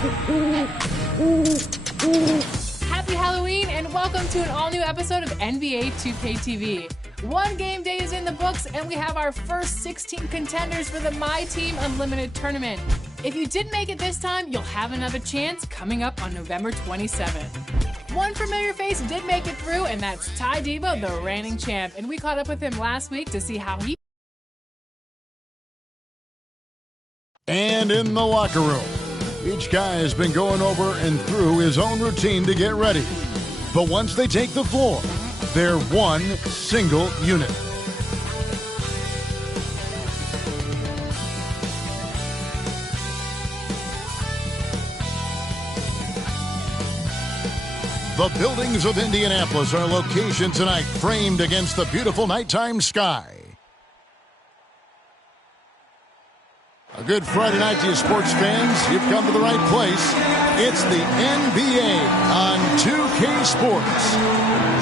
Happy Halloween and welcome to an all-new episode of NBA 2K TV. One game day is in the books and we have our first 16 contenders for the My Team Unlimited tournament. If you didn't make it this time, you'll have another chance coming up on November 27th. One familiar face did make it through, and that's Ty Debo, the reigning champ, and we caught up with him last week to see how he... And in the locker room, each guy has been going over and through his own routine to get ready. But once they take the floor, they're one single unit. The buildings of Indianapolis are location tonight, framed against the beautiful nighttime sky. A good Friday night to you sports fans. You've come to the right place. It's the NBA on 2K Sports.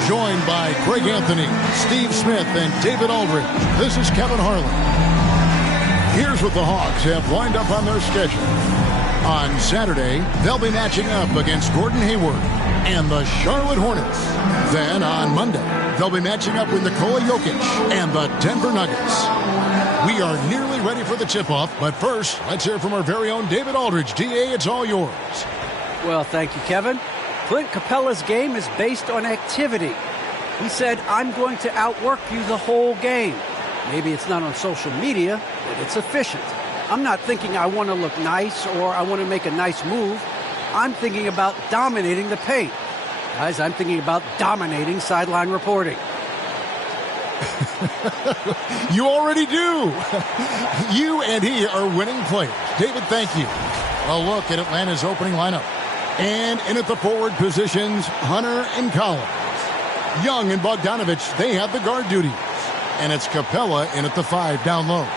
Joined by Greg Anthony, Steve Smith, and David Aldridge. This is Kevin Harlan. Here's what the Hawks have lined up on their schedule. On Saturday, they'll be matching up against Gordon Hayward and the Charlotte Hornets. Then on Monday, they'll be matching up with Nikola Jokic and the Denver Nuggets. We are nearly ready for the tip-off, but first, let's hear from our very own David Aldridge. DA, it's all yours. Well, thank you, Kevin. Clint Capella's game is based on activity. He said, I'm going to outwork you the whole game. Maybe it's not on social media, but it's efficient. I'm not thinking I want to look nice or I want to make a nice move. I'm thinking about dominating the paint. Guys, I'm thinking about dominating sideline reporting. You already do. You and he are winning players. David, thank you. A look at Atlanta's opening lineup. And in at the forward positions, Hunter and Collins. Young and Bogdanovich, they have the guard duties. And it's Capella in at the 5 down low.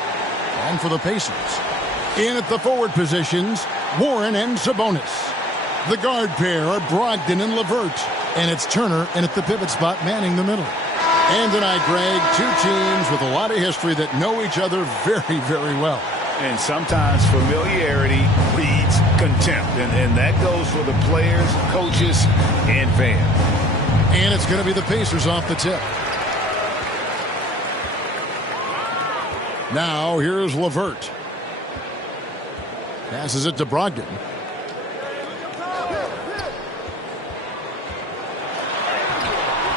And for the Pacers, in at the forward positions, Warren and Sabonis. The guard pair are Brogdon and LeVert. And it's Turner in at the pivot spot, manning the middle. And tonight, Greg, two teams with a lot of history that know each other very, very well. And sometimes familiarity breeds contempt. And that goes for the players, coaches, and fans. And it's going to be the Pacers off the tip. Now, here's LeVert. Passes it to Brogdon.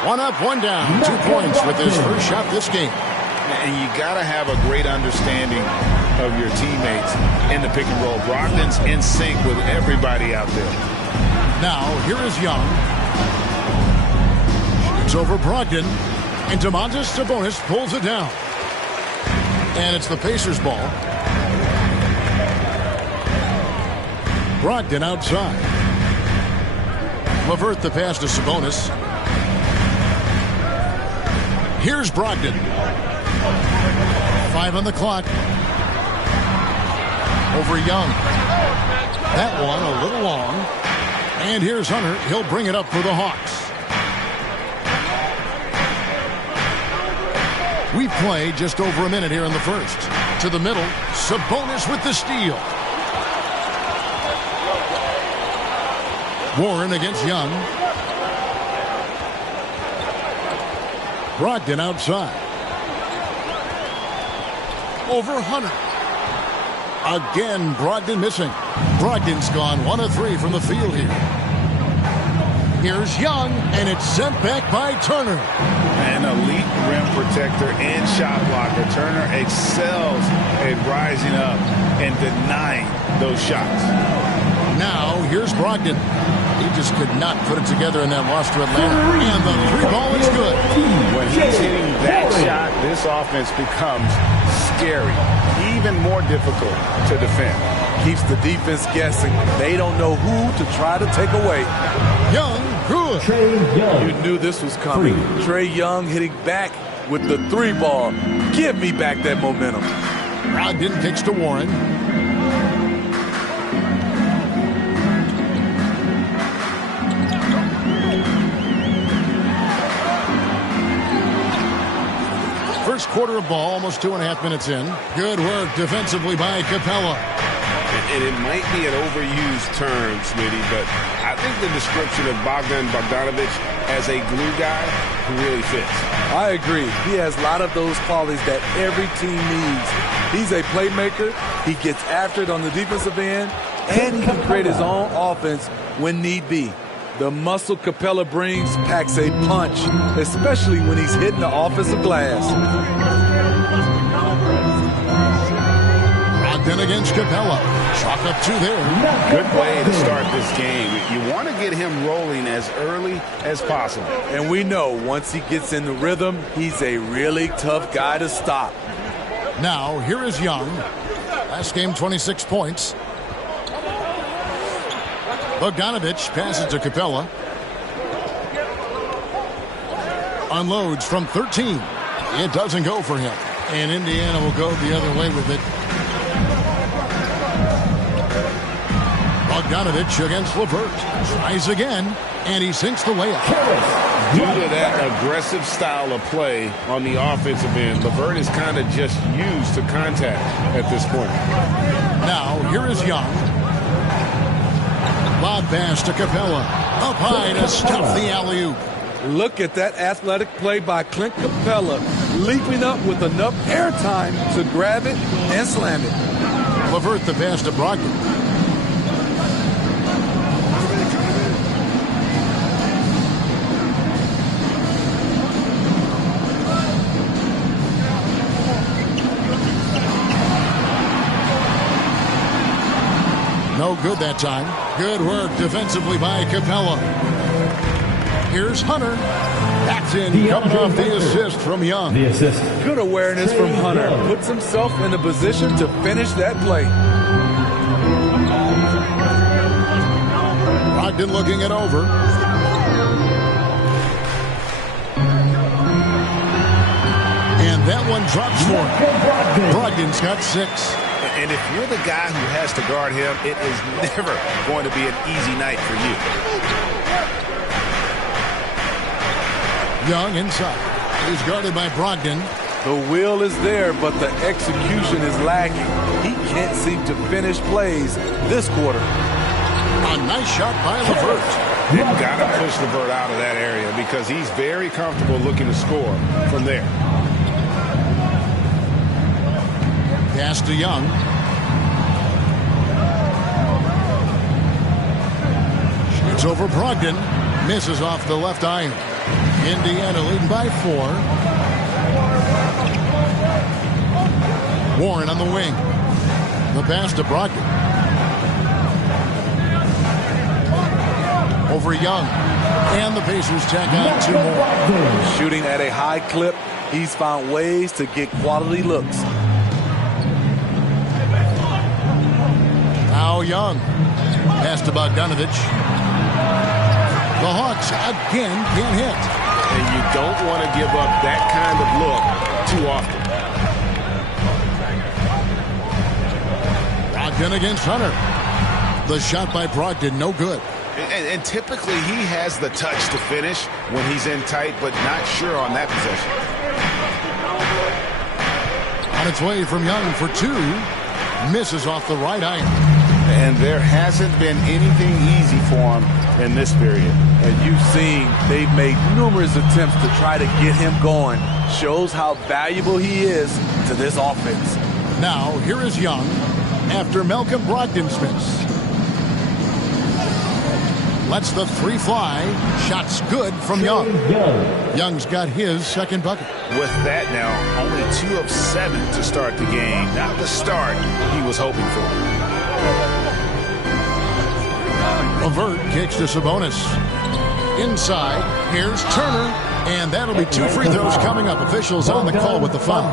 One up, one down. 2 points with his first shot this game. And you got to have a great understanding of your teammates in the pick and roll. Brogdon's in sync with everybody out there. Now, here is Young. Shoots over Brogdon. And Domantas Sabonis pulls it down. And it's the Pacers' ball. Brogdon outside. LeVert the pass to Sabonis. Here's Brogdon. 5 on the clock. Over Young. That one a little long. And here's Hunter. He'll bring it up for the Hawks. We play just over a minute here in the first. To the middle. Sabonis with the steal. Warren against Young. Brogdon outside. Over Hunter. Again, Brogdon missing. Brogdon's gone 1 of 3 from the field here. Here's Young, and it's sent back by Turner. An elite rim protector and shot blocker. Turner excels at rising up and denying those shots. Now, here's Brogdon. He just could not put it together in that loss to Atlanta. And the 3 ball is good. When he's hitting that shot, this offense becomes scary. Even more difficult to defend. Keeps the defense guessing. They don't know who to try to take away. Young, good. You knew this was coming. Trae Young hitting back with the 3 ball. Give me back that momentum. Brogdon kicks to Warren. First quarter of ball, almost 2.5 minutes in. Good work defensively by Capella. And it might be an overused term, Smitty, but I think the description of Bogdan Bogdanovic as a glue guy really fits. I agree. He has a lot of those qualities that every team needs. He's a playmaker. He gets after it on the defensive end, and he can create his own offense when need be. The muscle Capella brings packs a punch, especially when he's hitting the offensive glass. Brogdon against Capella. Chalk up 2 there. Good way to start this game. You want to get him rolling as early as possible. And we know once he gets in the rhythm, he's a really tough guy to stop. Now, here is Young. Last game, 26 points. Bogdanovic passes to Capella. Unloads from 13. It doesn't go for him. And Indiana will go the other way with it. Bogdanovic against LeVert. Tries again, and he sinks the layup. Due to that aggressive style of play on the offensive end, LeVert is kind of just used to contact at this point. Now, here is Young. Lob pass to Capella. Up high to stuff the alley-oop. Look at that athletic play by Clint Capella, leaping up with enough airtime to grab it and slam it. LeVert the pass to Brogdon. No good that time. Good work defensively by Capella. Here's Hunter. That's in, coming off the assist from Young. The assist. Good awareness from Hunter. Puts himself in a position to finish that play. Brogdon looking it over. And that one drops for him. Brogdon's got 6. And if you're the guy who has to guard him, it is never going to be an easy night for you. Young inside. He's guarded by Brogdon. The will is there, but the execution is lacking. He can't seem to finish plays this quarter. A nice shot by LeVert. They've got to push LeVert out of that area because he's very comfortable looking to score from there. Pass to Young. Shoots over Brogdon. Misses off the left iron. Indiana leading by 4. Warren on the wing. The pass to Brogdon. Over Young. And the Pacers tack on 2 more. Shooting at a high clip, he's found ways to get quality looks. Now Young. Pass to Bogdanovic. The Hawks again can't hit. And you don't want to give up that kind of look too often. Brogdon against Hunter. The shot by Brogdon, no good. And typically he has the touch to finish when he's in tight, but not sure on that possession. On its way from Young for 2. Misses off the right iron. And there hasn't been anything easy for him in this period. And you've seen they've made numerous attempts to try to get him going. Shows how valuable he is to this offense. Now, here is Young after Malcolm Brogdon's miss. Lets the 3 fly. Shots good from Young. Young's got his second bucket. With that now, only 2 of 7 to start the game. Not the start he was hoping for. LeVert kicks to Sabonis. Inside, here's Turner. And that'll be 2 free throws coming up. Officials on the call with the foul.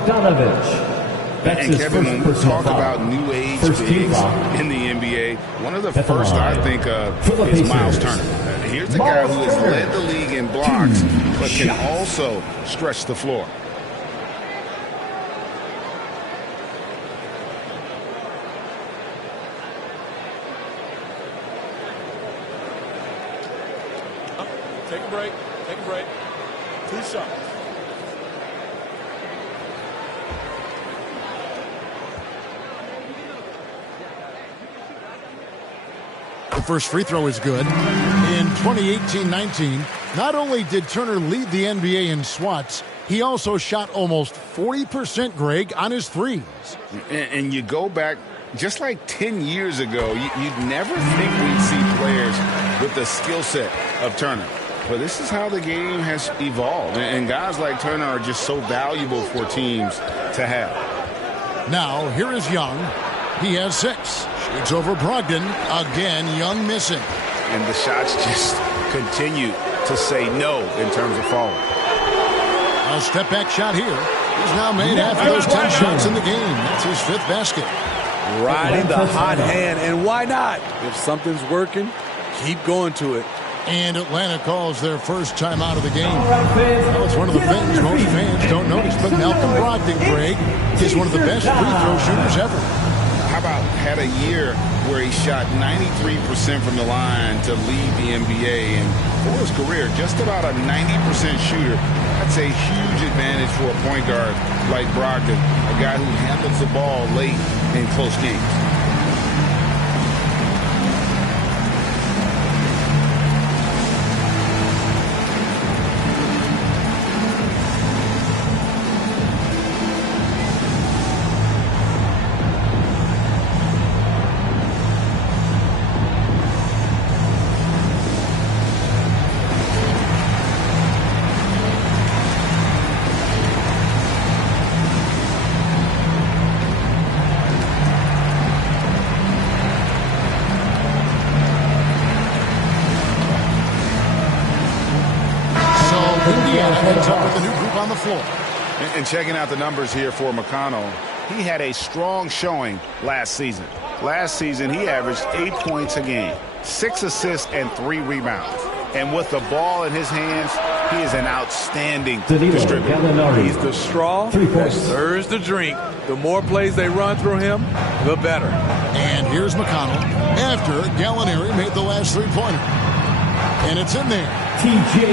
And Kevin, when we talk about new age bigs in the NBA, one of the first I think of is Miles Turner. Here's a guy who has led the league in blocks, but can also stretch the floor. Take a break. Take a break. 2 shots. The first free throw is good. In 2018-19, not only did Turner lead the NBA in swats, he also shot almost 40%, Greg, on his threes. And you go back just like 10 years ago, you'd never think we'd see players with the skill set of Turner. But this is how the game has evolved. And guys like Turner are just so valuable for teams to have. Now, here is Young. He has 6. Shoots over Brogdon. Again, Young missing. And the shots just continue to say no in terms of falling. A step-back shot here. He's now made half of those 10 shots in the game. That's his 5th basket. Riding the hot hand, and why not? If something's working, keep going to it. And Atlanta calls their first time out of the game. Well, it's one of the things most fans don't notice, but Malcolm Brogdon, Greg, is one of the best free throw shooters ever. How about had a year where he shot 93% from the line to lead the NBA, and for his career, just about a 90% shooter. That's a huge advantage for a point guard like Brogdon, a guy who handles the ball late in close games. And checking out the numbers here for McConnell, he had a strong showing last season. Last season, he averaged 8 points a game, 6 assists, and 3 rebounds. And with the ball in his hands, he is an outstanding distributor. He's the straw that stirs the drink. The more plays they run through him, the better. And here's McConnell after Gallinari made the last 3-pointer. And it's in there.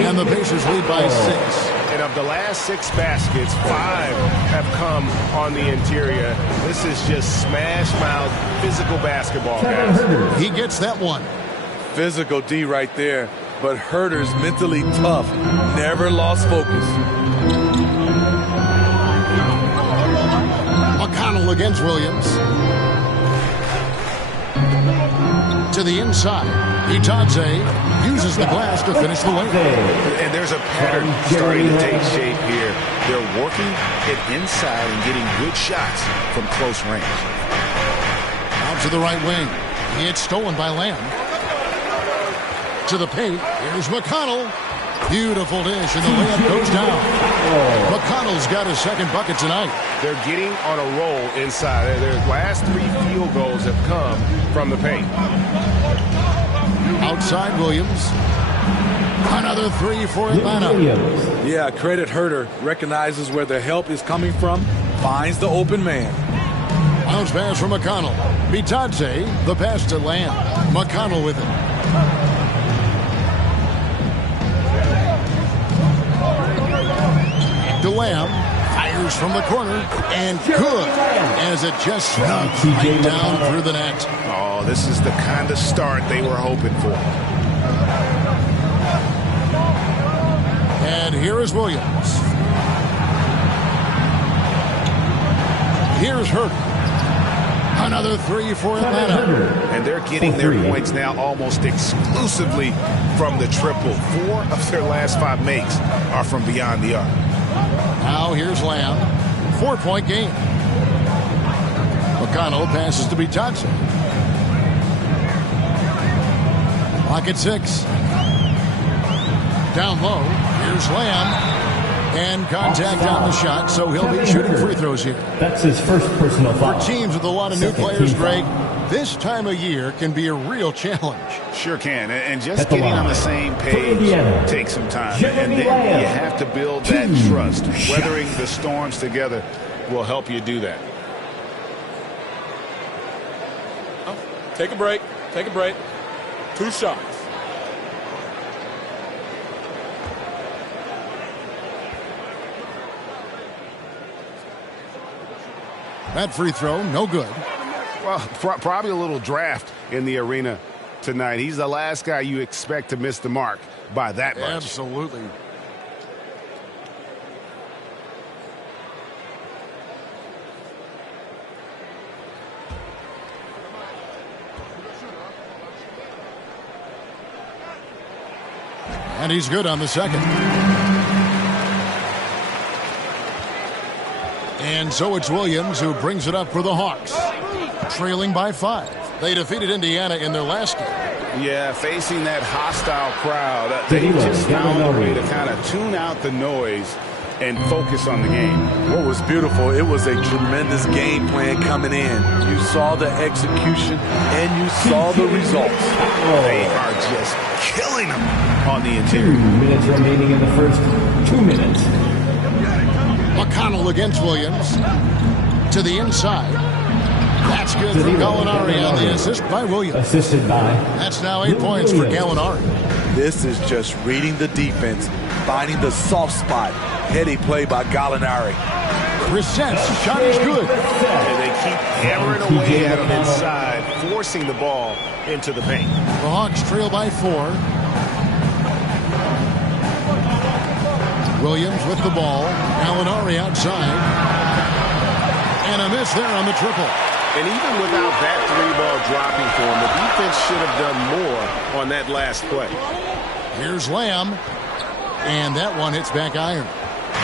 And the Pacers lead by 6. And of the last 6 baskets, 5 have come on the interior. This is just smash-mouth physical basketball, guys. He gets that one. Physical D right there. But Herter's mentally tough. Never lost focus. McConnell against Williams. To the inside. Itadze uses the glass to finish the layup. And there's a pattern starting to take shape here. They're working it inside and getting good shots from close range. Out to the right wing. It's stolen by Lamb. To the paint. Here's McConnell. Beautiful dish, and the layup goes down. McConnell's got his 2nd bucket tonight. They're getting on a roll inside. Their last 3 field goals have come from the paint. Outside Williams. Another 3 for Atlanta. Yeah, credit Herter. Recognizes where the help is coming from. Finds the open man. Bounce pass from McConnell. Bitadze, the pass to Lamb. McConnell with it. DeLamb fires from the corner, and good, as it just snuck right down through the net. Oh, this is the kind of start they were hoping for. And here is Williams. Here's Herter. Another 3 for Atlanta. And they're getting their points now almost exclusively from the triple. 4 of their last 5 makes are from beyond the arc. Now here's Lamb. 4-point game. McConnell passes to Bitadze. Clock at 6. Down low. Here's Lamb. And contact on the shot, so he'll be shooting free throws here. That's his first personal foul. For teams with a lot of new players, Greg, this time of year can be a real challenge. Sure can. And just getting on the same page takes some time. And then you have to build that trust. Weathering the storms together will help you do that. Take a break. Take a break. 2 shots. That free throw, no good. Well, probably a little draft in the arena tonight. He's the last guy you expect to miss the mark by that much. Absolutely. And he's good on the second. And so it's Williams who brings it up for the Hawks. Trailing by 5. They defeated Indiana in their last game. Yeah, facing that hostile crowd, they just found a way to kind of tune out the noise and focus on the game. What was beautiful, it was a tremendous game plan coming in. You saw the execution and you saw the results. They are just killing them on the interior. 2 minutes remaining in the first 2 minutes. McConnell against Williams. To the inside. That's good for Gallinari on the assist by Williams. Assisted by. That's now 8 points for Gallinari. This is just reading the defense, finding the soft spot. Heady play by Gallinari. Brissett's shot is good. And they keep hammering away at him inside, forcing the ball into the paint. The Hawks trail by 4. Williams with the ball. Gallinari outside. And a miss there on the triple. And even without that 3-ball dropping for him, the defense should have done more on that last play. Here's Lamb. And that one hits back iron.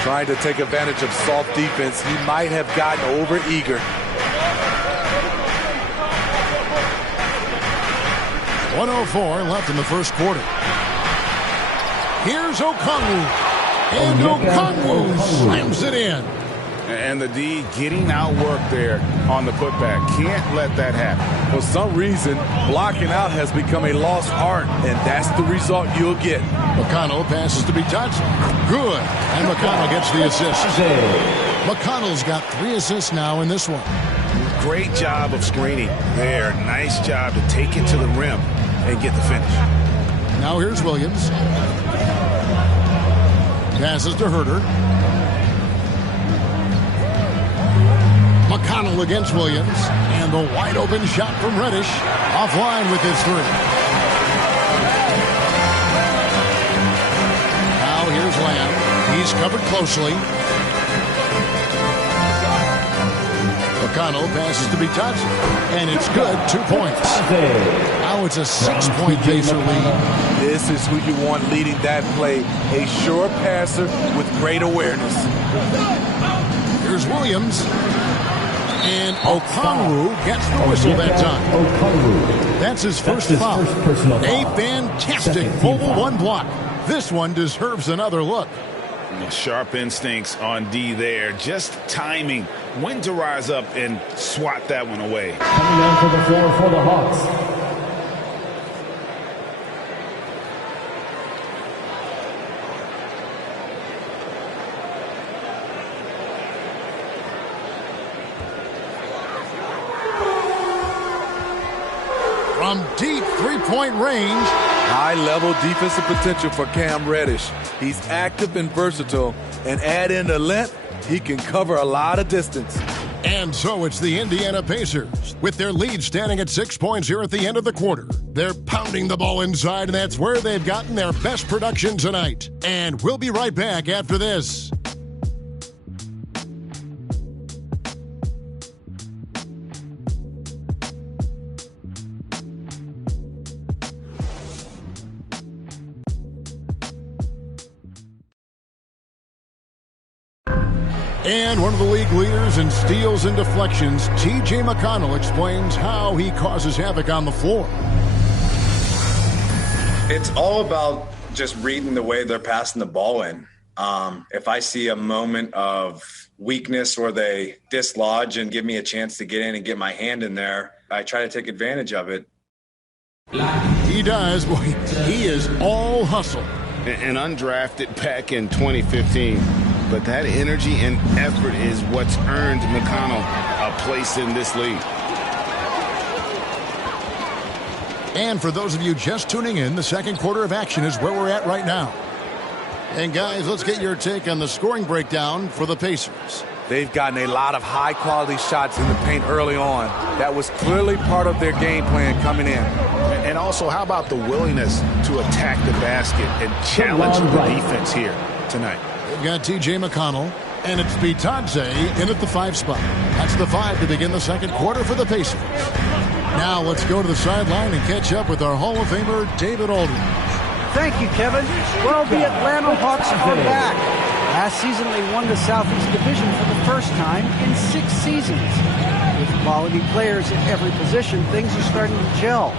Trying to take advantage of soft defense. He might have gotten over eager. 1:04 left in the first quarter. Here's Okongwu. And Okongwu slams it in. And the D getting outworked there on the putback. Can't let that happen. For some reason, blocking out has become a lost art, and that's the result you'll get. McConnell passes to be touched. Good. And McConnell gets the assist. McConnell's got 3 assists now in this one. Great job of screening there. Nice job to take it to the rim and get the finish. Now here's Williams. Passes to Herter. McConnell against Williams. And the wide open shot from Reddish. Offline with his 3. Now here's Lamb. He's covered closely. McConnell passes to be touched. And it's good. 2 points. Now it's a 6-point Pacer lead. This is who you want leading that play. A sure passer with great awareness. Here's Williams. And Okongwu gets the whistle that time. That's his first foul. A fantastic full 1 block. This one deserves another look. Sharp instincts on D there. Just timing when to rise up and swat that one away. Coming down to the floor for the Hawks. From deep 3-point range. High-level defensive potential for Cam Reddish. He's active and versatile, and add in the length, he can cover a lot of distance. And so it's the Indiana Pacers, with their lead standing at 6 points here at the end of the quarter. They're pounding the ball inside, and that's where they've gotten their best production tonight. And we'll be right back after this. And one of the league leaders in steals and deflections, T.J. McConnell, explains how he causes havoc on the floor. It's all about just reading the way they're passing the ball in. If I see a moment of weakness where they dislodge and give me a chance to get in and get my hand in there, I try to take advantage of it. He does. Boy, he is all hustle. And undrafted back in 2015. But that energy and effort is what's earned McConnell a place in this league. And for those of you just tuning in, the second quarter of action is where we're at right now. And guys, let's get your take on the scoring breakdown for the Pacers. They've gotten a lot of high-quality shots in the paint early on. That was clearly part of their game plan coming in. And also, how about the willingness to attack the basket and challenge the defense here tonight? They've got T.J. McConnell, and it's Bitadze in at the 5 spot. That's the 5 to begin the second quarter for the Pacers. Now let's go to the sideline and catch up with our Hall of Famer, David Aldridge. Thank you, Kevin. Well, the Atlanta Hawks are back. Last season, they won the Southeast Division for the first time in 6 seasons. With quality players at every position, things are starting to gel.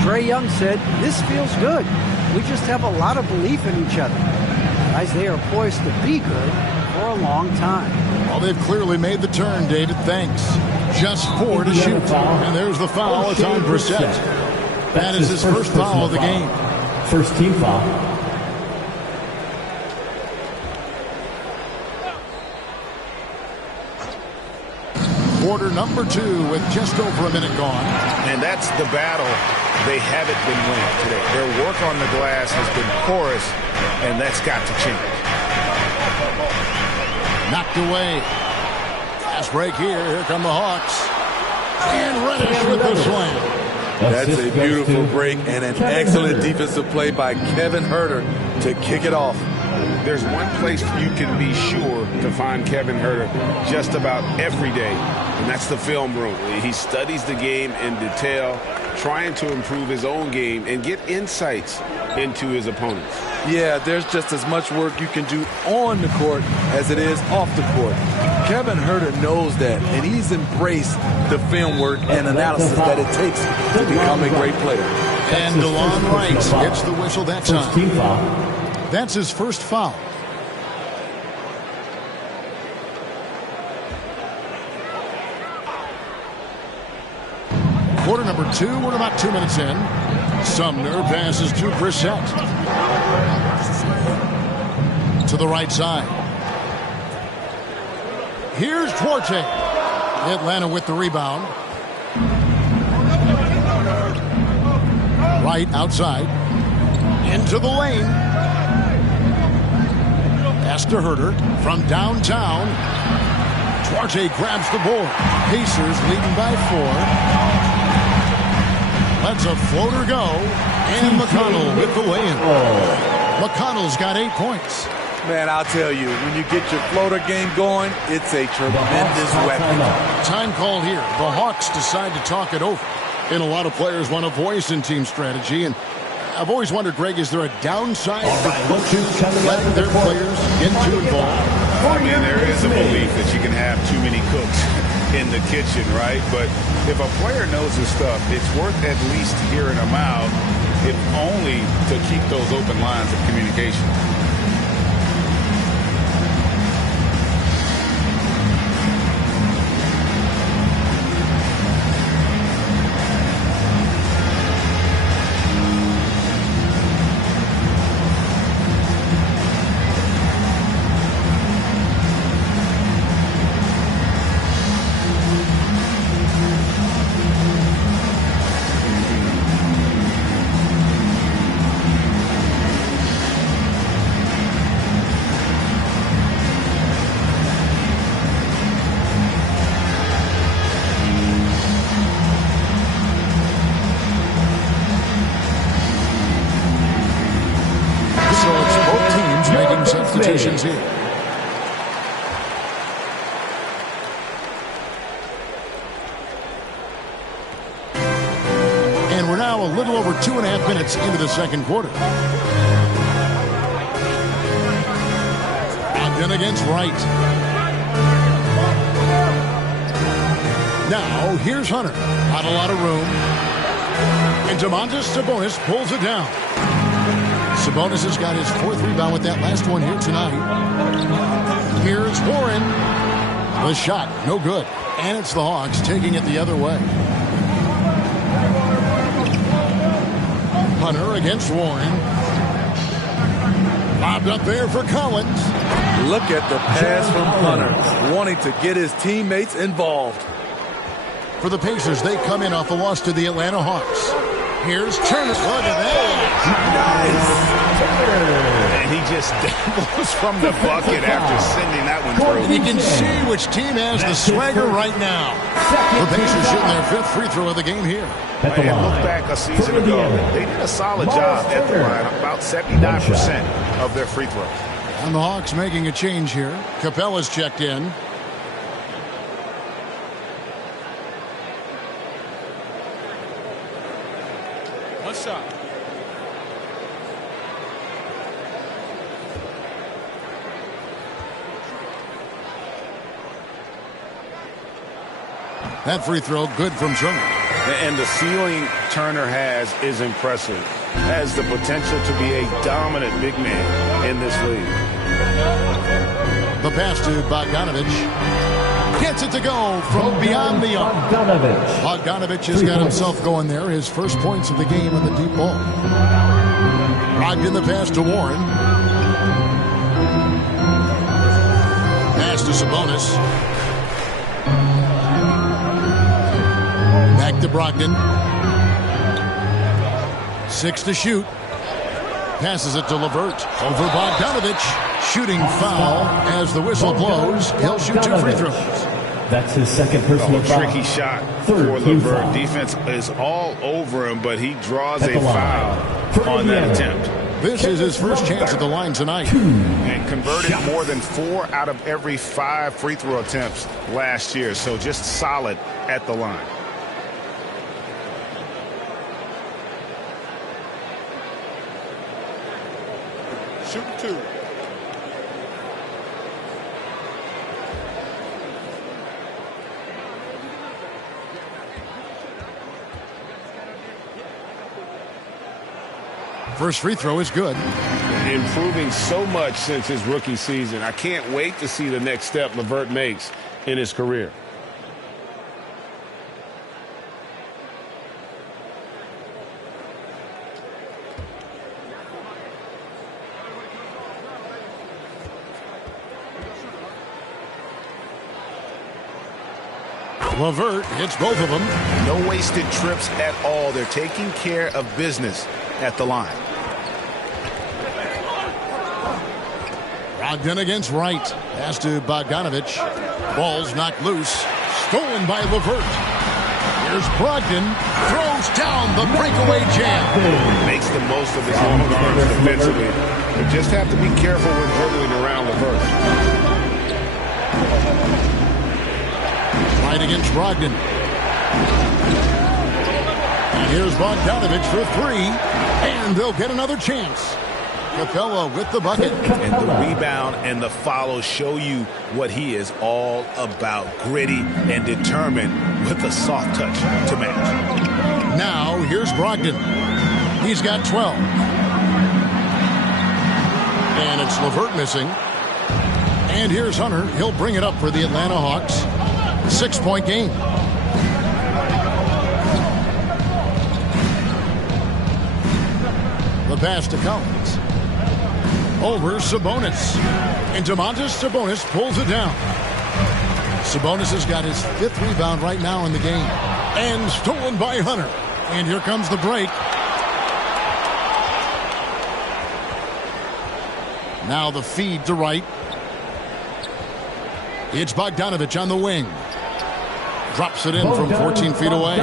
Trae Young said, "This feels good. We just have a lot of belief in each other." Guys, they are poised to be good for a long time. Well, they've clearly made the turn, David. Thanks. Just 4 to shoot. And there's the foul. It's on Brissett. That is his first foul of the game. First team foul. Quarter number 2 with just over a minute gone. And that's the battle they haven't been winning today. Their work on the glass has been porous, and that's got to change. Knocked away. Fast break here. Here come the Hawks. And Reddish with the slam. That's a beautiful break and an excellent defensive play by Kevin Huerter to kick it off. There's one place you can be sure to find Kevin Huerter just about every day, and that's the film room. He studies the game in detail, trying to improve his own game and get insights into his opponents. Yeah, there's just as much work you can do on the court as it is off the court. Kevin Huerter knows that, and he's embraced the film work and analysis that it takes to become a great player. And DeLon Wright gets the whistle that time. That's his first foul. Quarter number 2, we're about 2 minutes in. Sumner passes to Brissett. To the right side. Here's Duarte. Atlanta with the rebound. Right outside. Into the lane. Pass to Huerter from downtown. Duarte grabs the board. Pacers leading by 4. Lets a floater go. And McConnell with the lay-in. McConnell's got 8 points. Man, I'll tell you, when you get your floater game going, it's a tremendous weapon. Time call here. The Hawks decide to talk it over. And a lot of players want a voice in team strategy. And I've always wondered, Greg, is there a downside for coaches letting their players get too involved? I mean, there is a belief that you can have too many cooks in the kitchen, right? But if a player knows his stuff, it's worth at least hearing them out, if only to keep those open lines of communication. Substitutions here. And we're now a little over 2.5 minutes into the second quarter. Ogden against Wright. Now here's Hunter. Not a lot of room. And Domantas Sabonis pulls it down. Sabonis has got his 4th rebound with that last one here tonight. Here's Warren. The shot, no good. And it's the Hawks taking it the other way. Hunter against Warren. Lobbed up there for Collins. Look at the pass from Hunter, wanting to get his teammates involved. For the Pacers, they come in off a loss to the Atlanta Hawks. Here's Turner. Look at that. And he just dabbles from the bucket after sending that one through. You can see which team has the swagger right now. The Pacers shooting their 5th free throw of the game here. And look back a season ago, they did a solid job at the line, about 79% of their free throws. And the Hawks making a change here. Capella's checked in. One shot. That free throw good from Turner. And the ceiling Turner has is impressive. Has the potential to be a dominant big man in this league. The pass to Bogdanovic. Gets it to go from beyond the arc. Bogdanovic has got himself going there. His first points of the game on the deep ball. Brogdon the pass to Warren. Pass to Sabonis. Back to Brogdon. 6 to shoot. Passes it to LeVert. Over Bogdanovic. Shooting foul as the whistle blows. He'll shoot 2 free throws. That's his second personal foul. Tricky shot for LeVert. Defense is all over him, but he draws a foul on that attempt. This is his first chance at the line tonight. And converted more than 4 out of every 5 free throw attempts last year. So just solid at the line. Shooting 2. First free throw is good. Improving so much since his rookie season. I can't wait to see the next step LeVert makes in his career. LeVert hits both of them. No wasted trips at all. They're taking care of business at the line. Brogdon against Wright. Pass to Bogdanovic. Ball's knocked loose. Stolen by LeVert. Here's Brogdon. Throws down the breakaway jam. Makes the most of his long arms defensively. You just have to be careful when dribbling around LeVert. Right against Brogdon. And here's Bogdanovic for 3. And they'll get another chance. Capella with the bucket. And the rebound and the follow show you what he is all about. Gritty and determined with a soft touch to match. Now here's Brogdon. He's got 12. And it's LeVert missing. And here's Hunter. He'll bring it up for the Atlanta Hawks. 6-point game. The pass to Collins. Over Sabonis. And Domantas Sabonis pulls it down. Sabonis has got his 5th rebound right now in the game. And stolen by Hunter. And here comes the break. Now the feed to Wright. It's Bogdanovic on the wing. Drops it in from 14 feet away.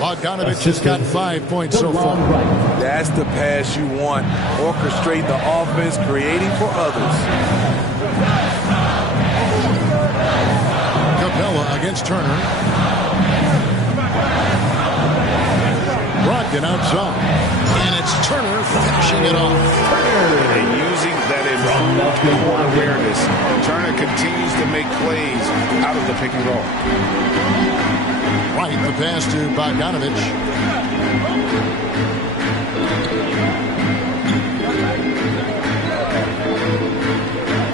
Bogdanovic has got 5 points so far. That's the pass you want. Orchestrate the offense, creating for others. Capella against Turner. Brogdon outside. And it's Turner finishing it off. And using that improved court awareness, Turner continues to make plays out of the pick and roll. Right, the pass to Bogdanovic.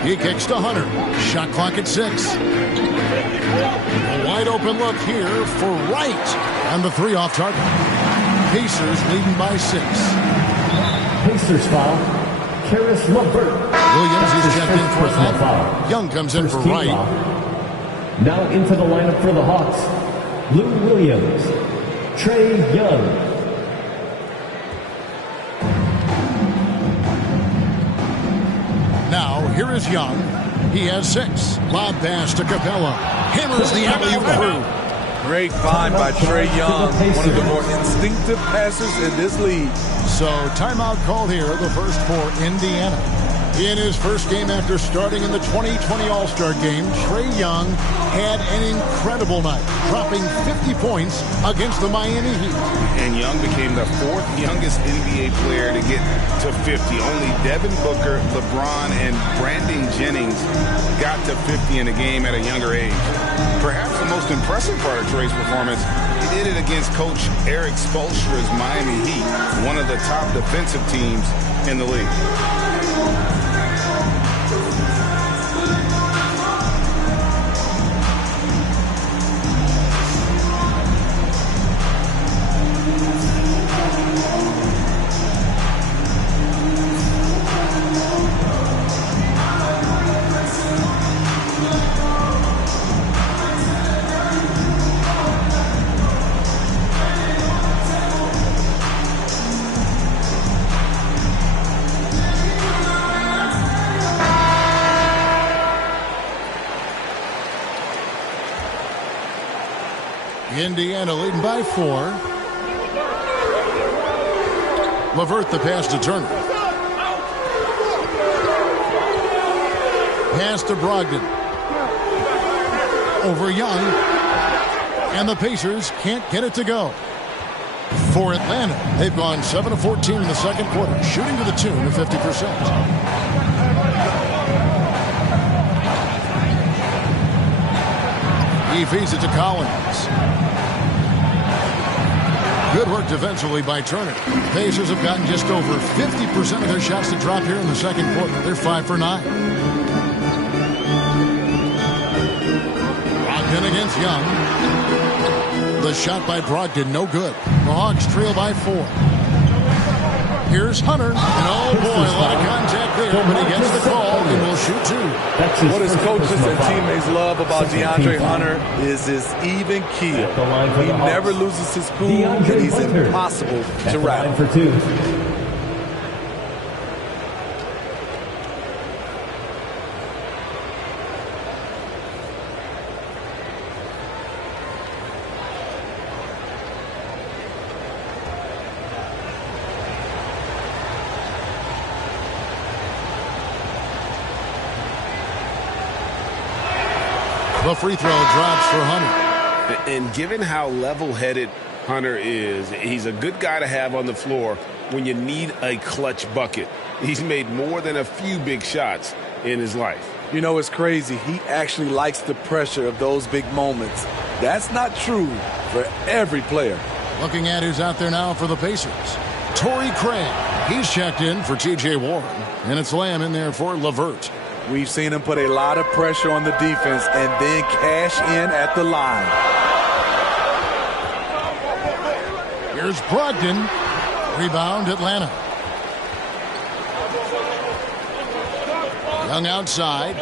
He kicks to Hunter. Shot clock at 6. A wide open look here for Wright. And the 3 off target. Pacers leading by 6. Pacers foul. Caris LeVert. Williams is checked in for that. Young comes in for Wright. Now into the lineup for the Hawks. Lou Williams. Trae Young. Here is Young. He has 6. Lob pass to Capella. Hammers the alley-oop through. Great find by Trae Young, one of the more instinctive passers in this league. So timeout called here, the first for Indiana. In his first game after starting in the 2020 All-Star Game, Trae Young had an incredible night, dropping 50 points against the Miami Heat. And Young became the 4th youngest NBA player to get to 50. Only Devin Booker, LeBron, and Brandon Jennings got to 50 in a game at a younger age. Perhaps the most impressive part of Trae's performance, he did it against Coach Eric Spoelstra's Miami Heat, one of the top defensive teams in the league. Indiana leading by 4. LeVert the pass to Turner. Pass to Brogdon. Over Young. And the Pacers can't get it to go. For Atlanta, they've gone 7 of 14 in the second quarter, shooting to the tune of 50%. He feeds it to Collins. Good work defensively by Turner. Pacers have gotten just over 50% of their shots to drop here in the second quarter. They're 5 for 9. Brogdon against Young. The shot by Brogdon, no good. The Hawks trail by 4. Here's Hunter. And oh boy, a lot of contact there, but he gets the call and will shoot 2. What his coaches and teammates love about DeAndre Hunter is his even keel. He never loses his cool, and he's impossible to rattle. For 2. The free throw drops for Hunter. And given how level-headed Hunter is, he's a good guy to have on the floor when you need a clutch bucket. He's made more than a few big shots in his life. You know, it's crazy. He actually likes the pressure of those big moments. That's not true for every player. Looking at who's out there now for the Pacers. Torrey Craig. He's checked in for T.J. Warren. And it's Lamb in there for LeVert. We've seen him put a lot of pressure on the defense and then cash in at the line. Here's Brogdon. Rebound Atlanta. Young outside.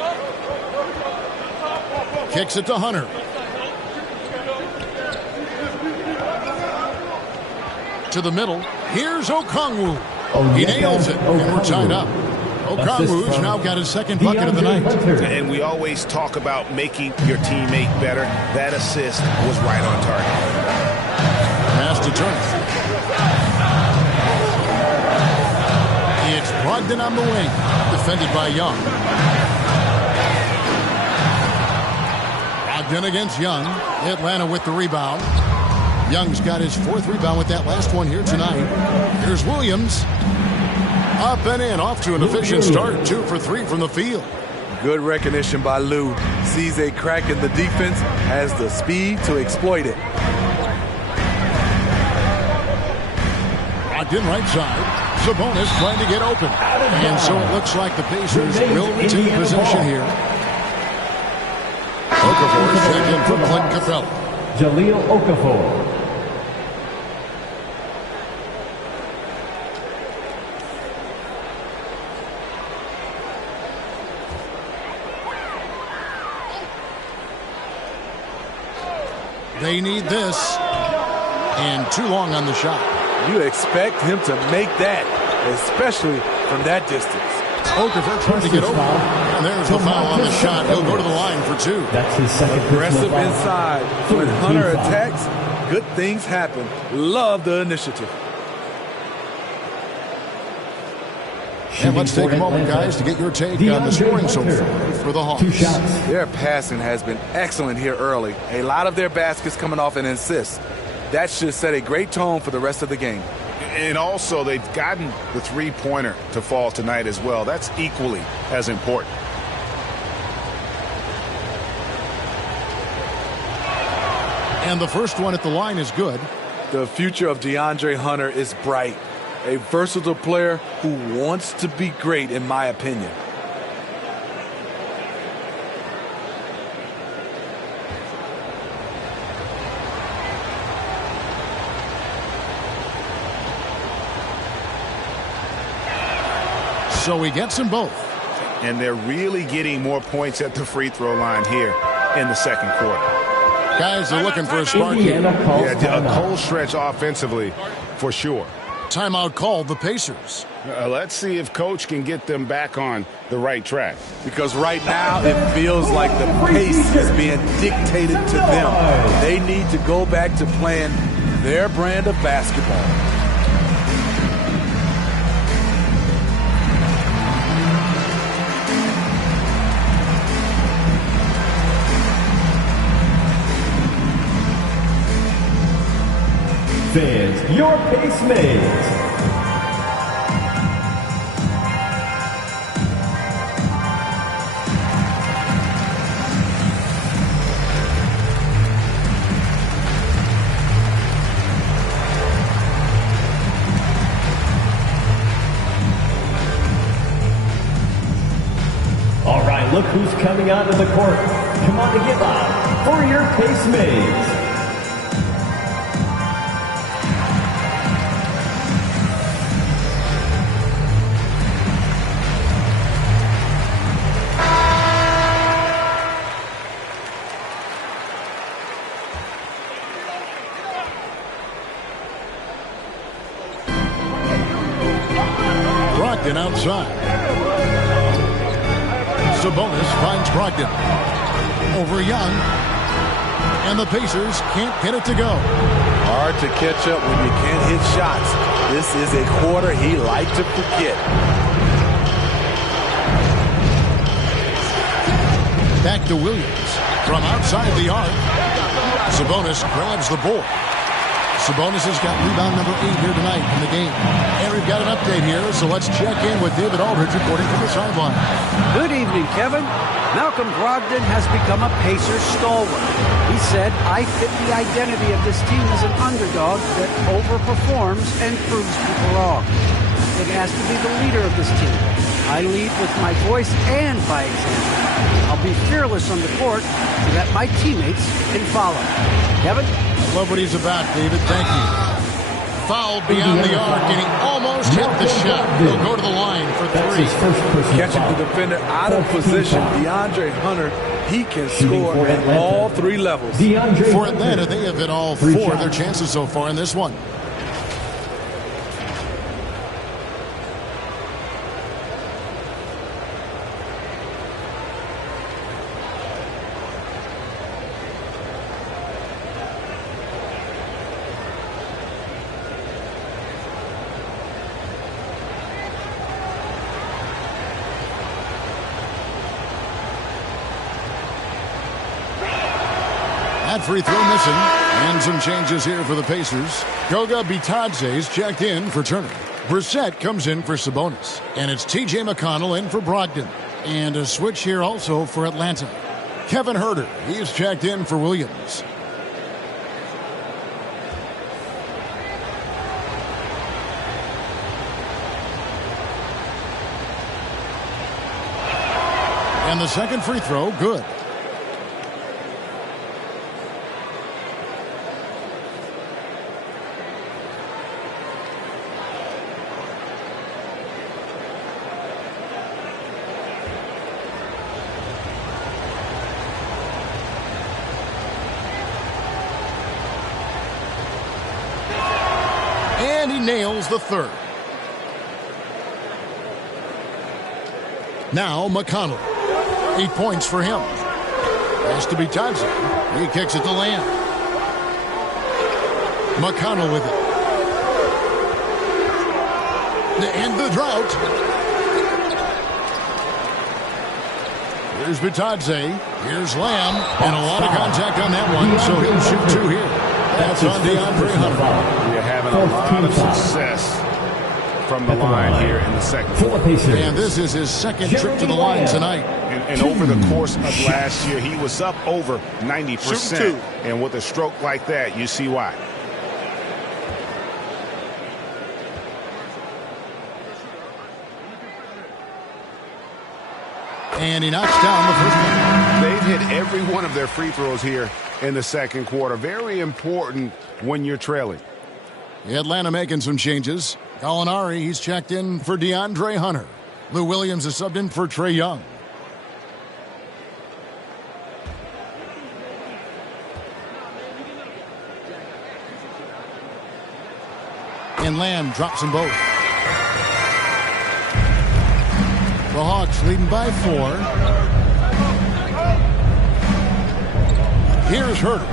Kicks it to Hunter. To the middle. Here's Okongwu. He nails it, and we're tied up. Okongwu's now got his second bucket of the night. And we always talk about making your teammate better. That assist was right on target. Pass to Turner. It's Brogdon on the wing. Defended by Young. Brogdon against Young. Atlanta with the rebound. Young's got his 4th rebound with that last one here tonight. Here's Williams. Up and in, off to an efficient start. 2 for 3 from the field. Good recognition by Lou. Sees a crack in the defense, has the speed to exploit it. Brogdon right side. Sabonis trying to get open. And so it looks like the Pacers will retain possession here. Okafor checked in for Clint Capella. Jahlil Okafor. They need this. And too long on the shot. You expect him to make that, especially from that distance. Okafor trying to get over. And there's the foul on the shot. He'll go to the line for 2. That's his second Aggressive inside. When Hunter attacks, good things happen. Love the initiative. And let's take a moment, guys, to get your take on the scoring so far for the Hawks. Their passing has been excellent here early. A lot of their baskets coming off an assist. That should set a great tone for the rest of the game. And also, they've gotten the three-pointer to fall tonight as well. That's equally as important. And the first one at the line is good. The future of DeAndre Hunter is bright. A versatile player who wants to be great, in my opinion. So he gets them both. And they're really getting more points at the free throw line here in the second quarter. Guys are looking for a spark here. Yeah, a cold stretch offensively for sure. Timeout called the Pacers. Let's see if Coach can get them back on the right track. Because right now it feels like the pace is being dictated to them. They need to go back to playing their brand of basketball. Fans, your pace mates. All right, look who's coming onto the court. Come on to get loud for your pace mates. Brogdon outside. Sabonis finds Brogdon. Over Young. And the Pacers can't get it to go. Hard to catch up when you can't hit shots. This is a quarter he liked to forget. Back to Williams. From outside the arc. Sabonis grabs the board. Sabonis has got rebound number 8 here tonight in the game. And we've got an update here, so let's check in with David Aldridge reporting from the sideline. Good evening, Kevin. Malcolm Brogdon has become a Pacers stalwart. He said, I fit the identity of this team as an underdog that overperforms and proves people wrong. It has to be the leader of this team. I lead with my voice and by example. I'll be fearless on the court so that my teammates can follow. Kevin? I love what he's about, David. Thank you. Fouled beyond the arc, and he almost hit the shot. He'll go to the line for 3. Catching the defender out of position, DeAndre Hunter, he can score at all 3 levels. For Atlanta, they have hit all 4 of their chances so far in this one. That free throw missing. And some changes here for the Pacers. Goga Bitadze's checked in for Turner. Brissett comes in for Sabonis. And it's T.J. McConnell in for Brogdon. And a switch here also for Atlanta. Kevin Huerter, he's checked in for Williams. And the second free throw, good. And he nails the third. Now McConnell. 8 points for him. Has to be Thompson. He kicks it to Lamb. McConnell with it. To end the drought. Here's Bitadze. Here's Lamb. And a lot of contact on that one, so he'll shoot 2 here. That's on DeAndre Hunter. You're having a lot of success from the line here in the second quarter. And this is his second trip to the line tonight. And over the course of last year, he was up over 90%. And with a stroke like that, you see why. And he knocks down the first one. They've hit every one of their free throws here in the second quarter. Very important when you're trailing. Atlanta making some changes. Gallinari, he's checked in for DeAndre Hunter. Lou Williams is subbed in for Trae Young. And Lamb drops them both. The Hawks leading by 4. Here's Herter.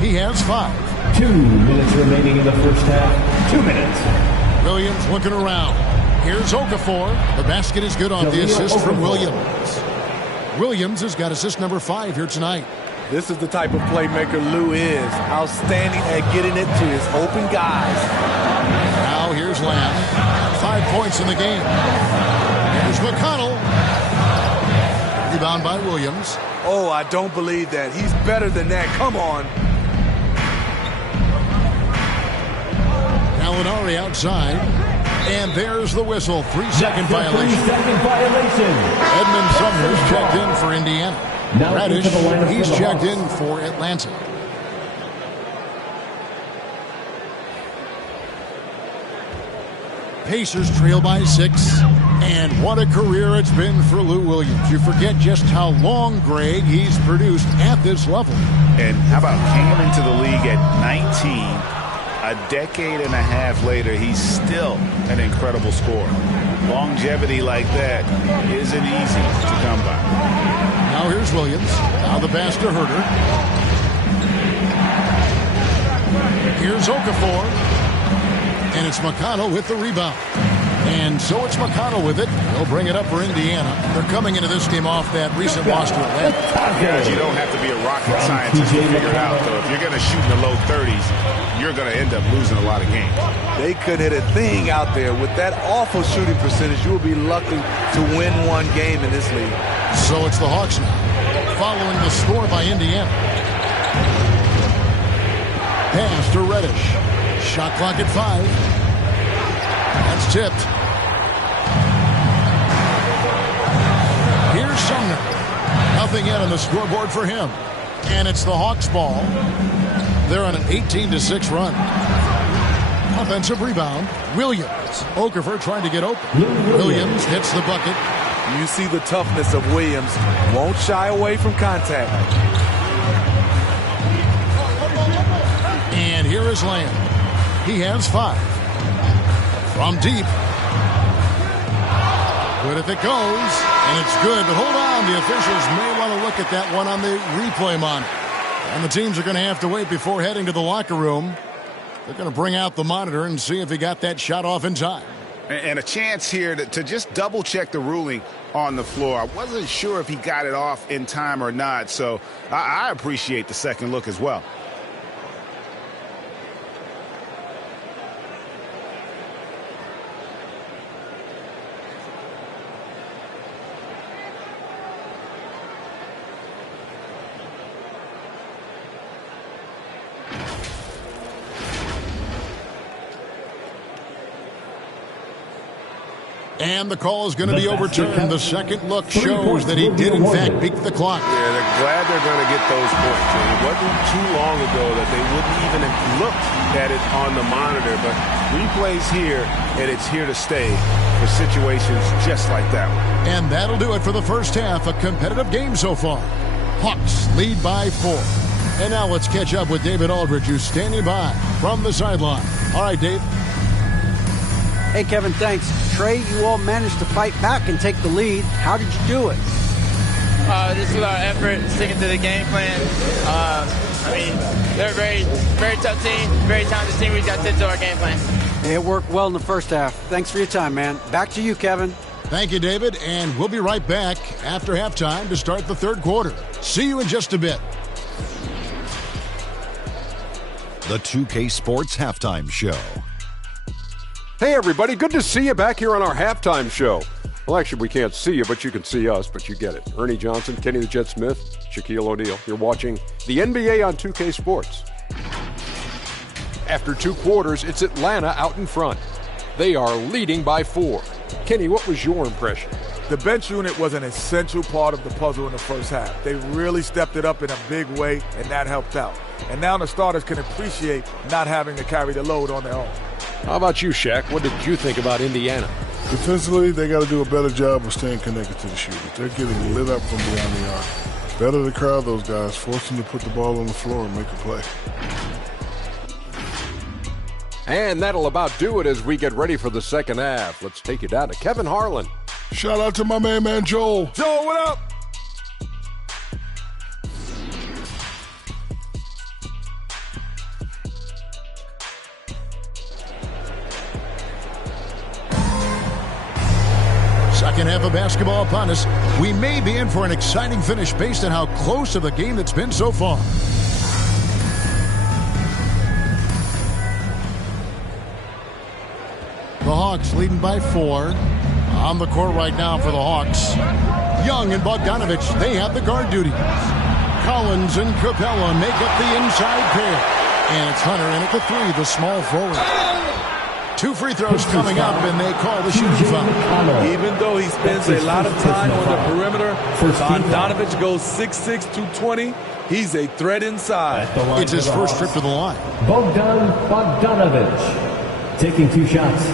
He has 5. 2 minutes remaining in the first half. 2 minutes. Williams looking around. Here's Okafor. The basket is good on the assist from Williams. Williams has got assist number 5 here tonight. This is the type of playmaker Lou is. Outstanding at getting it to his open guys. Now here's Lamb. 5 points in the game. Here's McConnell. Rebound by Williams. Oh, I don't believe that. He's better than that. Come on. Gallinari outside. And there's the whistle. 3-second violation. 3-second violation. Edmund Sumner's checked in for Indiana. Radish, he's checked in for Atlanta. Pacers trail by 6. And what a career it's been for Lou Williams. You forget just how long, Greg, he's produced at this level. And how about came into the league at 19. A decade and a half later, he's still an incredible scorer. Longevity like that isn't easy to come by. Now here's Williams. Now the pass to Herter. Here's Okafor. And it's McConnell with the rebound. And so it's McConnell with it. He'll bring it up for Indiana. They're coming into this game off that recent loss to Atlanta. Guys, you don't have to be a rocket scientist to figure it out, though. If you're going to shoot in the low 30s, you're going to end up losing a lot of games. They couldn't hit a thing out there. With that awful shooting percentage, you will be lucky to win one game in this league. So it's the Hawks now, following the score by Indiana. Pass to Reddish. Shot clock at 5. That's tipped. Here's Sumner. Nothing yet on the scoreboard for him. And it's the Hawks' ball. They're on an 18-6 run. Offensive rebound. Williams. Okafor trying to get open. Williams hits the bucket. You see the toughness of Williams. Won't shy away from contact. And here is Lamb. He has 5. From deep. Good if it goes. And it's good, but hold on. The officials may want to look at that one on the replay monitor. And the teams are going to have to wait before heading to the locker room. They're going to bring out the monitor and see if he got that shot off in time. And a chance here to just double-check the ruling on the floor. I wasn't sure if he got it off in time or not, so I appreciate the second look as well. And the call is going to be overturned. The second look shows that he did, in fact, beat the clock. Yeah, they're glad they're going to get those points. And it wasn't too long ago that they wouldn't even have looked at it on the monitor. But replays here, and it's here to stay for situations just like that one. And that'll do it for the first half. A competitive game so far. Hawks lead by 4. And now let's catch up with David Aldridge, who's standing by from the sideline. All right, Dave. Hey, Kevin, thanks. Trey, you all managed to fight back and take the lead. How did you do it? This was our effort, sticking to the game plan. They're a very, very tough team, very talented team. We got to stick to our game plan. It worked well in the first half. Thanks for your time, man. Back to you, Kevin. Thank you, David, and we'll be right back after halftime to start the third quarter. See you in just a bit. The 2K Sports Halftime Show. Hey, everybody. Good to see you back here on our halftime show. Well, actually, we can't see you, but you can see us, but you get it. Ernie Johnson, Kenny the Jet Smith, Shaquille O'Neal. You're watching the NBA on 2K Sports. After 2 quarters, it's Atlanta out in front. They are leading by 4. Kenny, what was your impression? The bench unit was an essential part of the puzzle in the first half. They really stepped it up in a big way, and that helped out. And now the starters can appreciate not having to carry the load on their own. How about you, Shaq? What did you think about Indiana? Defensively, they got to do a better job of staying connected to the shooters. They're getting lit up from beyond the arc. Better to crowd those guys, force them to put the ball on the floor and make a play. And that'll about do it as we get ready for the second half. Let's take you down to Kevin Harlan. Shout out to my man Joel. Joel, what up? Second half of basketball upon us. We may be in for an exciting finish based on how close of a game it's been so far. The Hawks leading by 4. On the court right now for the Hawks. Young and Bogdanovich, they have the guard duties. Collins and Capella make up the inside pair. And it's Hunter in at the 3, the small forward. 2 free throws coming up, and they call the shooting foul. Even though he spends a lot of time on the perimeter, Bogdanovich goes 6'6", 220. He's a threat inside. It's his first trip to the line. Bogdanovich taking 2 shots.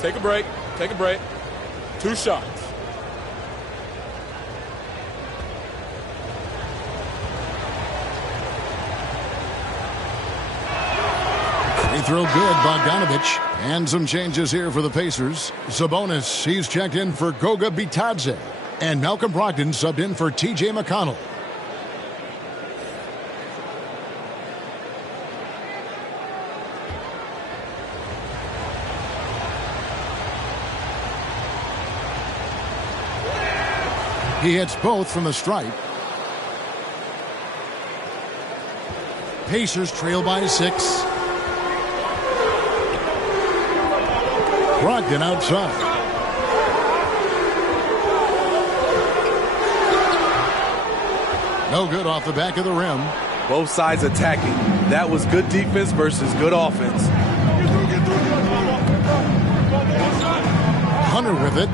Take a break. Take a break. 2 shots. Free throw good, Bogdanovich. And some changes here for the Pacers. Sabonis, he's checked in for Goga Bitadze. And Malcolm Brogdon subbed in for T.J. McConnell. He hits both from the stripe. Pacers trail by 6. Brogdon outside. No good off the back of the rim. Both sides attacking. That was good defense versus good offense. Hunter with it.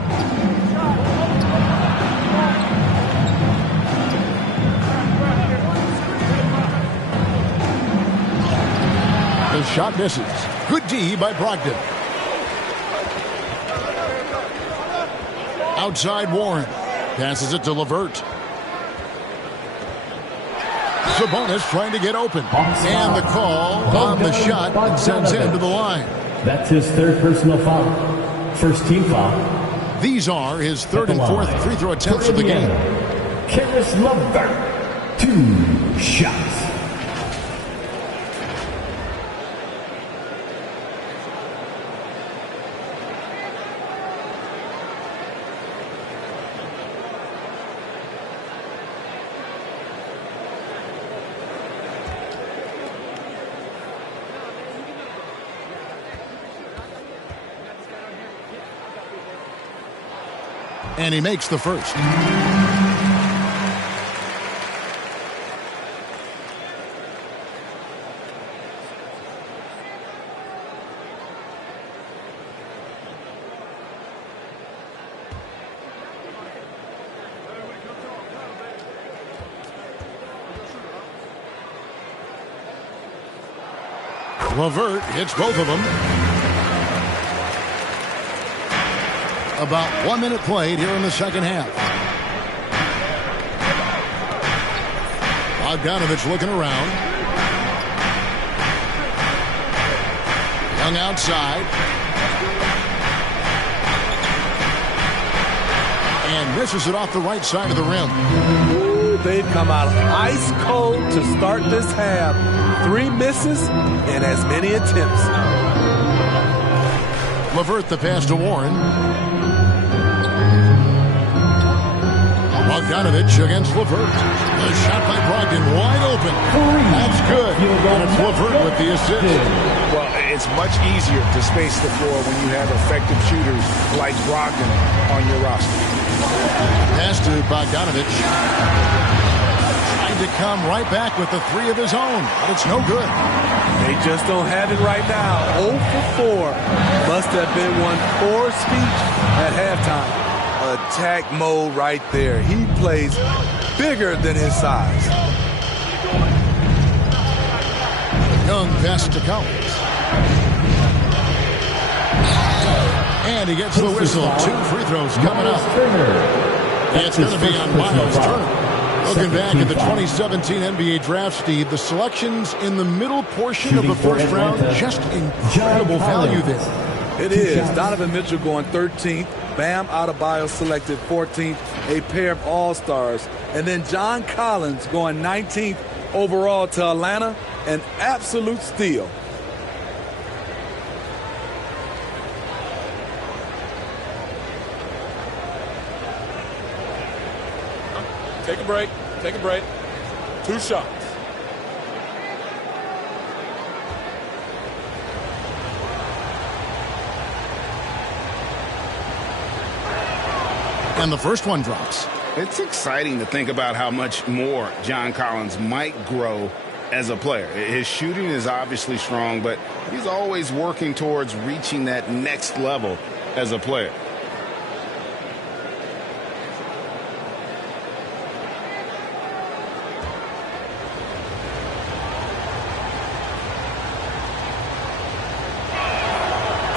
The shot misses. Good D by Brogdon. Outside Warren. Passes it to LeVert. Sabonis trying to get open. And the call on the shot and sends him to the line. That's his 3rd personal foul. First team foul. These are his 3rd and 4th free throw attempts of the game. Caris LeVert. 2 shots. And he makes the first. LeVert hits both of them. About 1 minute played here in the second half. Bogdanovich looking around. Young outside. And misses it off the right side of the rim. Ooh, they've come out ice cold to start this half. 3 misses and as many attempts. LeVert the pass to Warren. Bogdanovich against LeVert. The shot by Brogdon wide open. That's good. And it's LeVert with the assist. Well, it's much easier to space the floor when you have effective shooters like Brogdon on your roster. Pass to Bogdanovich. Trying to come right back with the 3 of his own, but it's no good. They just don't have it right now. 0 for 4. Must have been one poor speech at halftime. Attack mode right there. He plays bigger than his size. Young pass to Collins. And he gets the whistle. 2 free throws coming up. It's going to be on Miles Turner. Looking back at the 2017 NBA draft, Steve, the selections in the middle portion of the first round, just incredible value there. It is. Donovan Mitchell going 13th. Bam Adebayo selected 14th, a pair of all-stars. And then John Collins going 19th overall to Atlanta, an absolute steal. Take a break. Take a break. 2 shots. And the first one drops. It's exciting to think about how much more John Collins might grow as a player. His shooting is obviously strong, but he's always working towards reaching that next level as a player.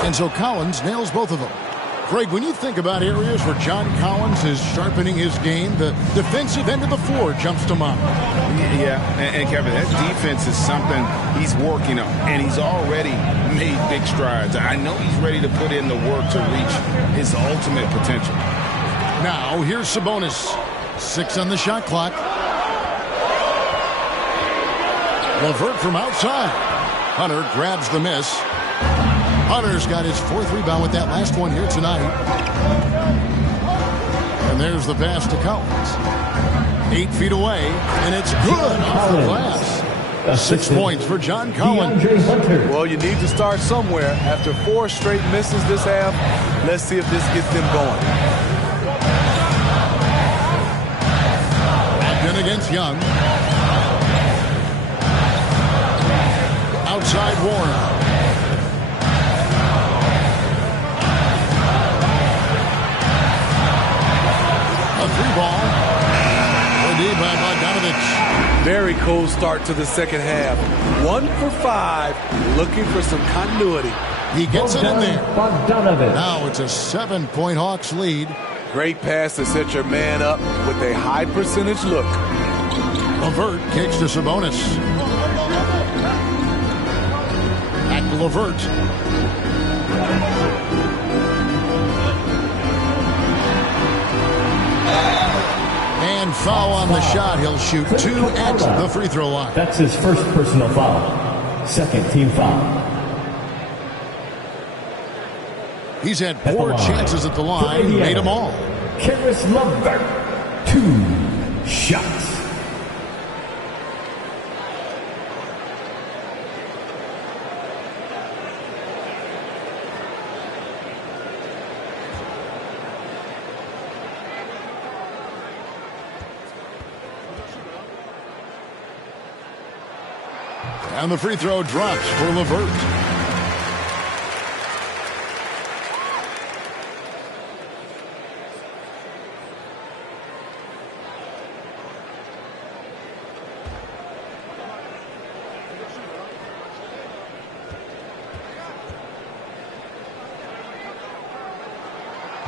And so Collins nails both of them. Greg, when you think about areas where John Collins is sharpening his game, the defensive end of the floor jumps to mind. Yeah, and Kevin, that defense is something he's working on, and he's already made big strides. I know he's ready to put in the work to reach his ultimate potential. Now, here's Sabonis. 6 on the shot clock. LeVert from outside. Hunter grabs the miss. Hunter's got his 4th rebound with that last one here tonight. And there's the pass to Collins. 8 feet away, and it's good off the glass. 6 points for John Collins. Well, you need to start somewhere. After 4 straight misses this half, let's see if this gets them going. Brogdon against Young. Outside Warren. A 3-ball. Indeed by Bogdanovich. Very cold start to the second half. 1 for 5, looking for some continuity. He gets it in there. Bogdanovich. Now it's a 7-point Hawks lead. Great pass to set your man up with a high percentage look. LeVert kicks to Sabonis. Back to LeVert. And foul on the shot. He'll shoot 2 at the free throw line. That's his first personal foul. 2nd team foul. He's had 4 chances at the line. Made them all. Caris LeVert. 2 shots. And the free throw drops for LeVert.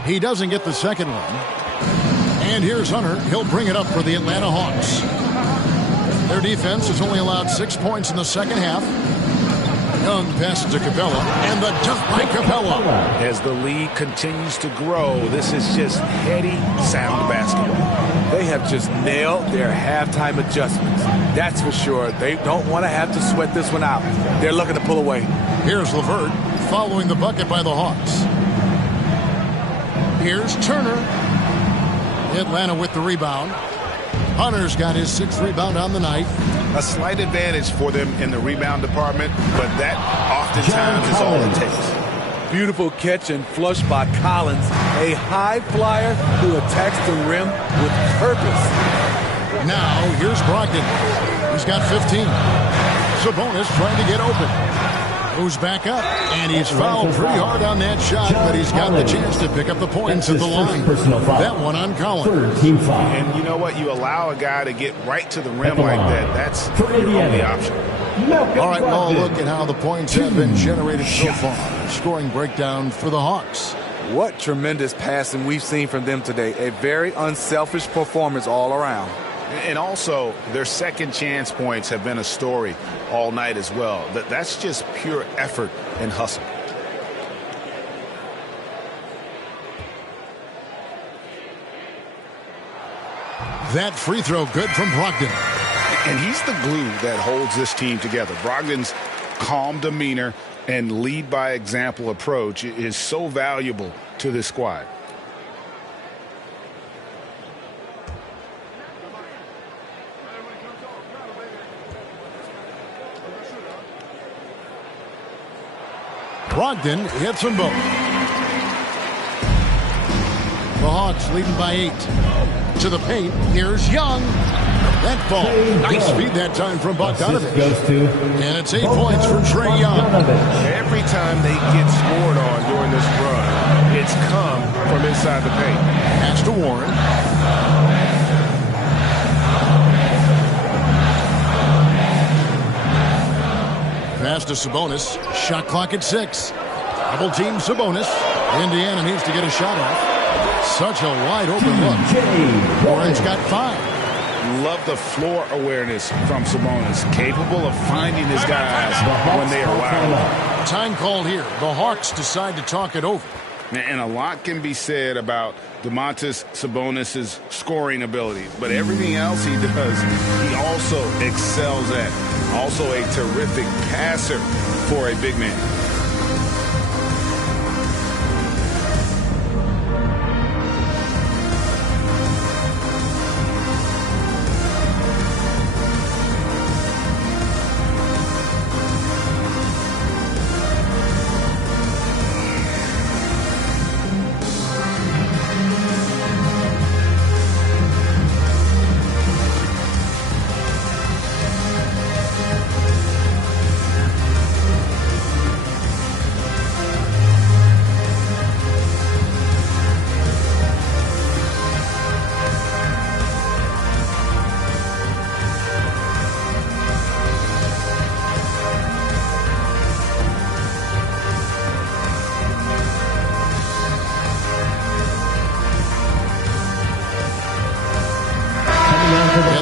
He doesn't get the second one. And here's Hunter. He'll bring it up for the Atlanta Hawks. Their defense has only allowed 6 points in the second half. Young passes to Capella, and the dunk by Capella. As the lead continues to grow, this is just heady, sound basketball. They have just nailed their halftime adjustments. That's for sure. They don't want to have to sweat this one out. They're looking to pull away. Here's LeVert following the bucket by the Hawks. Here's Turner. Atlanta with the rebound. Hunter's got his 6th rebound on the night. A slight advantage for them in the rebound department, but that oftentimes is all it takes. Beautiful catch and flush by Collins. A high flyer who attacks the rim with purpose. Now, here's Brogdon. He's got 15. Sabonis trying to get open. Goes back up, and he's fouled pretty hard on that shot, but he's got the chance to pick up the points at the line. That one on Collins. And you know what? You allow a guy to get right to the rim like that. That's your only option. All right, well, look at how the points have been generated so far. Scoring breakdown for the Hawks. What tremendous passing we've seen from them today. A very unselfish performance all around. And also, their second chance points have been a story all night as well. That's just pure effort and hustle. That free throw good from Brogdon. And he's the glue that holds this team together. Brogdon's calm demeanor and lead by example approach is so valuable to this squad. Brogdon hits them both. The Hawks leading by 8. To the paint, here's Young. That ball, nice feed that time from Bogdanovic. And it's 8 points for Trae Young. Every time they get scored on during this run, it's come from inside the paint. Pass to Warren. Pass to Sabonis. Shot clock at 6. Double team Sabonis. Indiana needs to get a shot off. Such a wide open look. Warren's got 5. Love the floor awareness from Sabonis. Capable of finding his guys when they are wide. Time called here. The Hawks decide to talk it over. And a lot can be said about Domantas Sabonis' scoring ability. But everything else he does, he also excels at. Also a terrific passer for a big man.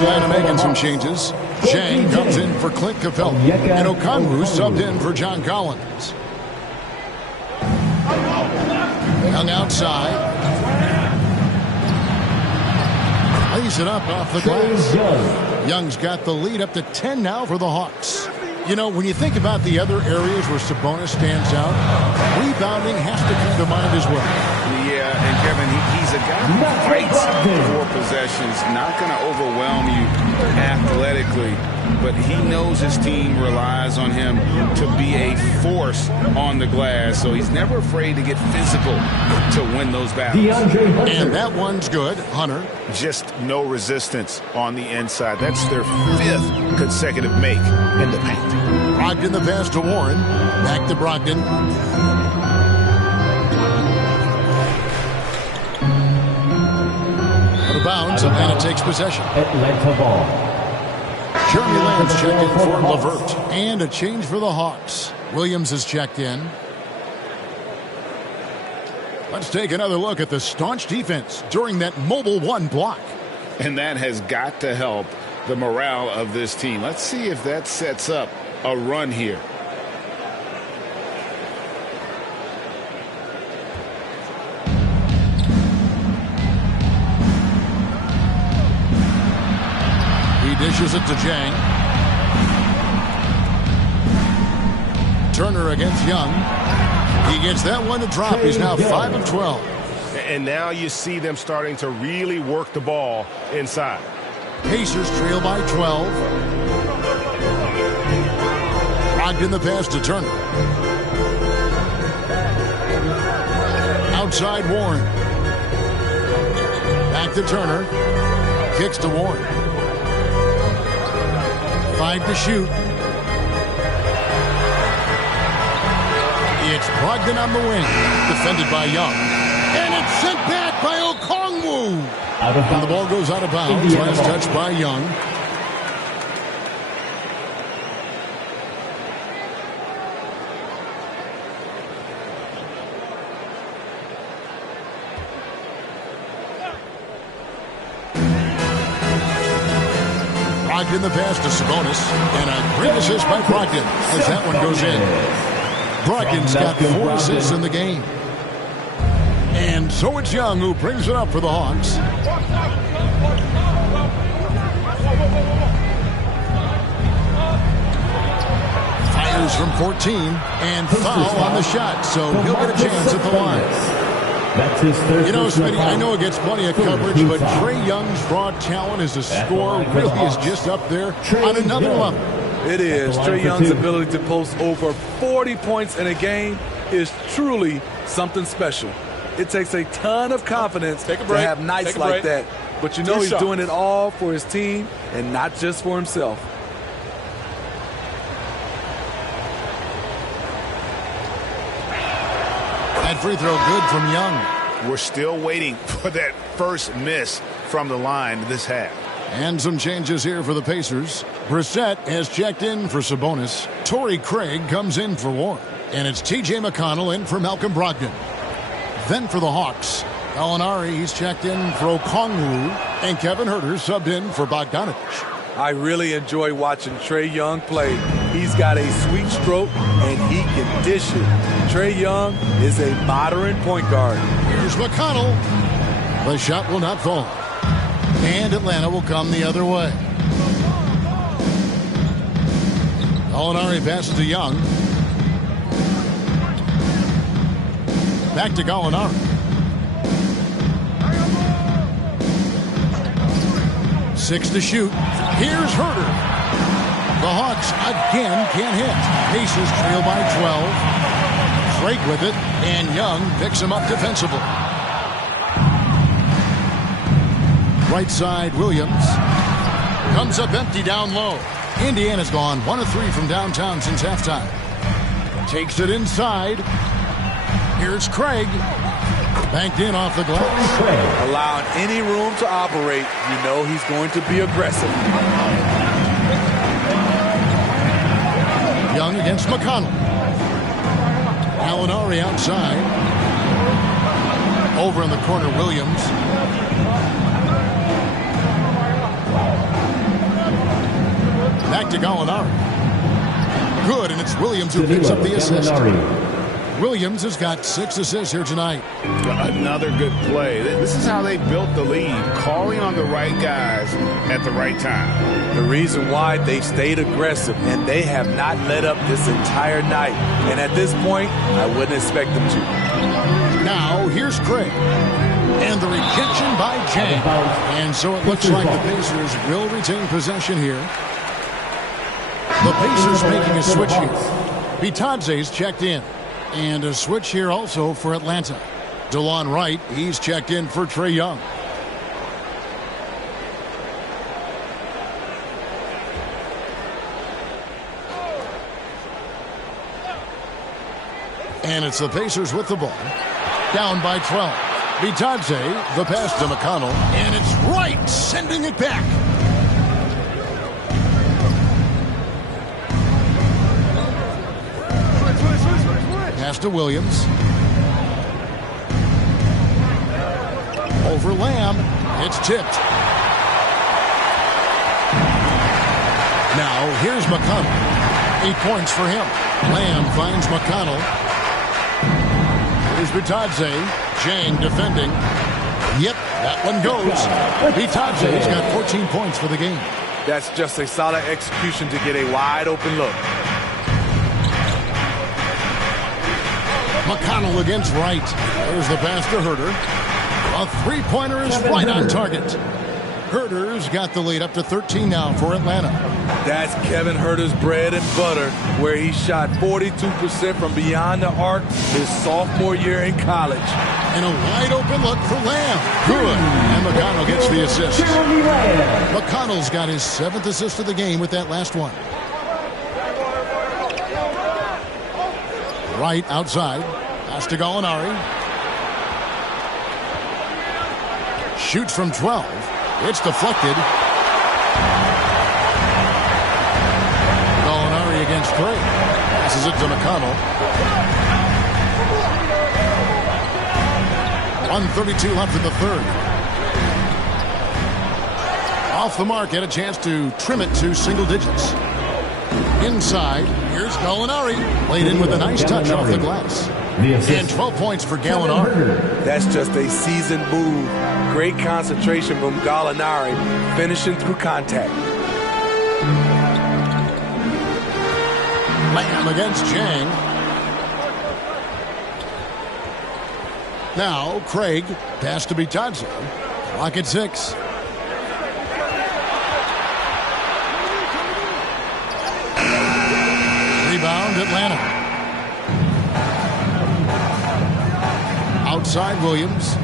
Atlanta making some changes. Zhang comes in for Clint Capella. And Okongwu subbed in for John Collins. Young outside. Lays it up off the glass. Young's got the lead up to 10 now for the Hawks. You know, when you think about the other areas where Sabonis stands out, rebounding has to come to mind as well. Yeah, and Kevin, he's a guy who fights for possessions, not going to overwhelm you athletically, but he knows his team relies on him to be a force on the glass, so he's never afraid to get physical to win those battles. And that one's good. Hunter. Just no resistance on the inside. That's their 5th consecutive make in the paint. Brogdon the pass to Warren. Back to Brogdon. Out of bounds, Atlanta takes possession. Atlanta ball. Jeremy Lamb's checked in for LeVert. And a change for the Hawks. Williams is checked in. Let's take another look at the staunch defense during that mobile 1 block. And that has got to help the morale of this team. Let's see if that sets up a run here. He dishes it to Jang. Turner against Young. He gets that one to drop. He's now 5 of 12. And now you see them starting to really work the ball inside. Pacers trail by 12. Brogdon the pass to Turner. Outside Warren. Back to Turner. Kicks to Warren. 5 to shoot. It's Brogdon on the wing. Defended by Young. And it's sent back by Okongwu. And the ball goes out of bounds. Last touch by Young. Brogdon the pass to Sabonis. And a great assist by Brogdon as that one goes in. Brogdon's got 4 assists in the game. And so it's Young who brings it up for the Hawks. Fires from 14 and foul on the shot, so he'll get a chance at the line. That's his third. You know, Smitty, I know it gets plenty of coverage, but Trae Young's raw talent as a scorer really is just up there on another level. It is. Trae Young's ability to post over 40 points in a game is truly something special. It takes a ton of confidence to have nights like that. But you know he's doing it all for his team and not just for himself. That free throw good from Young. We're still waiting for that first miss from the line this half. And some changes here for the Pacers. Brissett has checked in for Sabonis. Torrey Craig comes in for Warren. And it's T.J. McConnell in for Malcolm Brogdon. Then for the Hawks, Gallinari, he's checked in for Okongwu. And Kevin Huerter subbed in for Bogdanovich. I really enjoy watching Trae Young play. He's got a sweet stroke, and he can dish it. Trae Young is a modern point guard. Here's McConnell. The shot will not fall. And Atlanta will come the other way. Gallinari passes to Young. Back to Gallinari. Six to shoot. Here's Huerter. The Hawks again can't hit. Pacers trail by 12. Drake with it, and Young picks him up defensively. Right side, Williams. Comes up empty down low. Indiana's gone 1 of 3 from downtown since halftime. Takes it inside. Here's Craig. Banked in off the glass. Allowing any room to operate, you know he's going to be aggressive. Young against McConnell. Gallinari outside. Over in the corner, Williams. Back to Gallinari. Good, and it's Williams who picks up the assist. Williams has got 6 assists here tonight. Another good play. This is how they built the lead, calling on the right guys at the right time. The reason why they've stayed aggressive, and they have not let up this entire night. And at this point, I wouldn't expect them to. Now, here's Craig. And the rejection by Jang. And so it looks like the Pacers will retain possession here. The Pacers making a switch here. Bitadze's checked in. And a switch here also for Atlanta. DeLon Wright, he's checked in for Trae Young. And it's the Pacers with the ball. Down by 12. Bitadze, the pass to McConnell. And it's Wright sending it back. Pass to Williams. Over Lamb. It's tipped. Here's McConnell. 8 points for him. Lamb finds McConnell. Here's Bitadze. Jang defending. Yep, that one goes. Bitadze's got 14 points for the game. That's just a solid execution to get a wide open look. McConnell against Wright. There's the pass to Herter. A three-pointer is right on target. Herter's got the lead up to 13 now for Atlanta. That's Kevin Herter's bread and butter, where he shot 42% from beyond the arc his sophomore year in college. And a wide open look for Lamb. Good. And McConnell gets the assist. McConnell's got his 7th assist of the game with that last one. Right outside. Pass to Gallinari. Shoots from 12. It's deflected. Gallinari against Craig. Passes it to McConnell. 1:32 left in the third. Off the mark, had a chance to trim it to single digits. Inside, here's Gallinari. Played in with a nice touch off the glass. And 12 points for Gallinari. That's just a seasoned move. Great concentration from Gallinari, finishing through contact. Lamb against Jang. Now, Craig, pass to Bitadze. Clock at 6. Rebound, Atlanta. Outside Williams.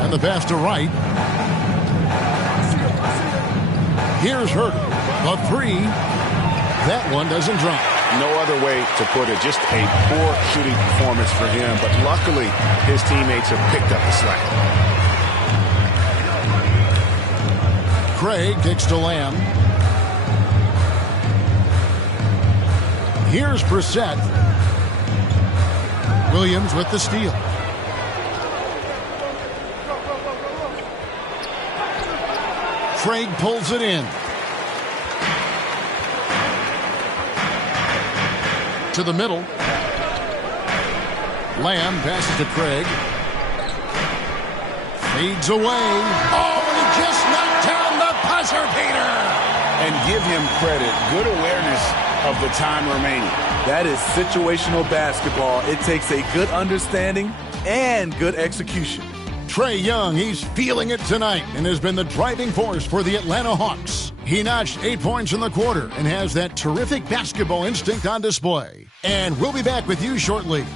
And the pass to Wright. Here's Herter. The three. That one doesn't drop. No other way to put it. Just a poor shooting performance for him. But luckily, his teammates have picked up the slack. Craig kicks to Lamb. Here's Brissett. Williams with the steal. Craig pulls it in. To the middle. Lamb passes to Craig. Fades away. Oh, he just knocked down the buzzer beater. And give him credit. Good awareness of the time remaining. That is situational basketball. It takes a good understanding and good execution. Trae Young, he's feeling it tonight and has been the driving force for the Atlanta Hawks. He notched 8 points in the quarter and has that terrific basketball instinct on display. And we'll be back with you shortly.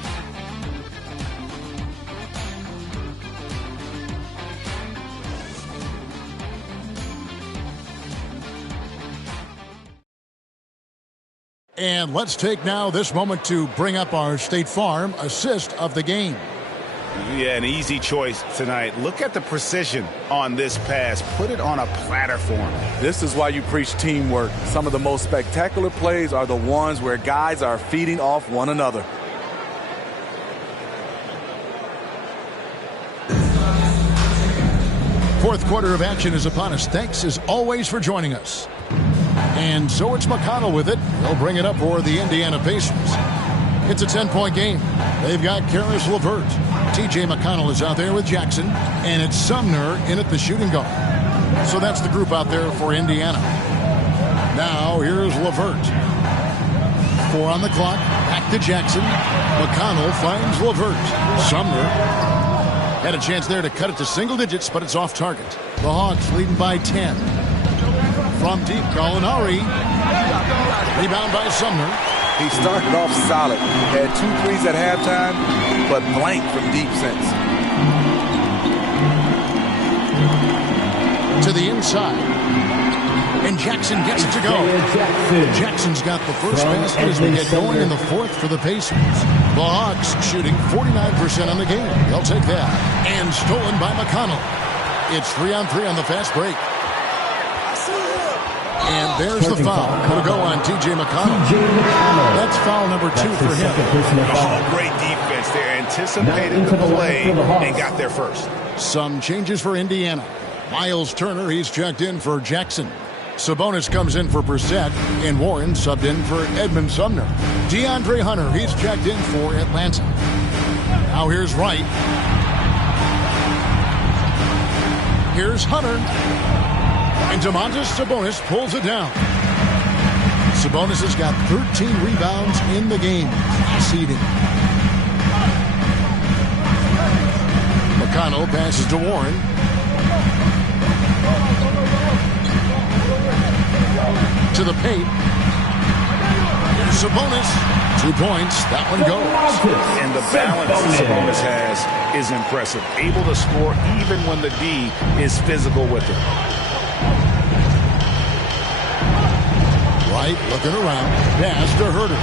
And let's take now this moment to bring up our State Farm assist of the game. Yeah, an easy choice tonight. Look at the precision on this pass. Put it on a platter for him. This is why you preach teamwork. Some of the most spectacular plays are the ones where guys are feeding off one another. Fourth quarter of action is upon us. Thanks as always for joining us. And so it's McConnell with it. He'll bring it up for the Indiana Pacers. It's a 10-point game. They've got Karis LeVert. TJ McConnell is out there with Jackson. And it's Sumner in at the shooting guard. So that's the group out there for Indiana. Now here's LeVert. 4 on the clock. Back to Jackson. McConnell finds LeVert. Sumner had a chance there to cut it to single digits, but it's off target. The Hawks leading by 10. From deep, Gallinari. Rebound by Sumner. He started off solid. Had 2 threes at halftime, but blank from deep since. To the inside. And Jackson gets it to go. Jackson's got the first basket as we get going in the fourth for the Pacers. The Hawks shooting 49% on the game. They'll take that. And stolen by McConnell. It's 3-on-3 on the fast break. And there's the foul. It'll go on T.J. McConnell. That's foul number 2 for him. Oh, great defense there. Anticipated the play and got there first. Some changes for Indiana. Miles Turner, he's checked in for Jackson. Sabonis comes in for Brissett, and Warren subbed in for Edmund Sumner. DeAndre Hunter, he's checked in for Atlanta. Now here's Wright. Here's Hunter. And Domantas Sabonis pulls it down. Sabonis has got 13 rebounds in the game. Seeding. McConnell passes to Warren. To the paint. Here's Sabonis. 2 points. That one goes. And the balance Sabonis has is impressive. Able to score even when the D is physical with him. Wright looking around. Pass to Herter.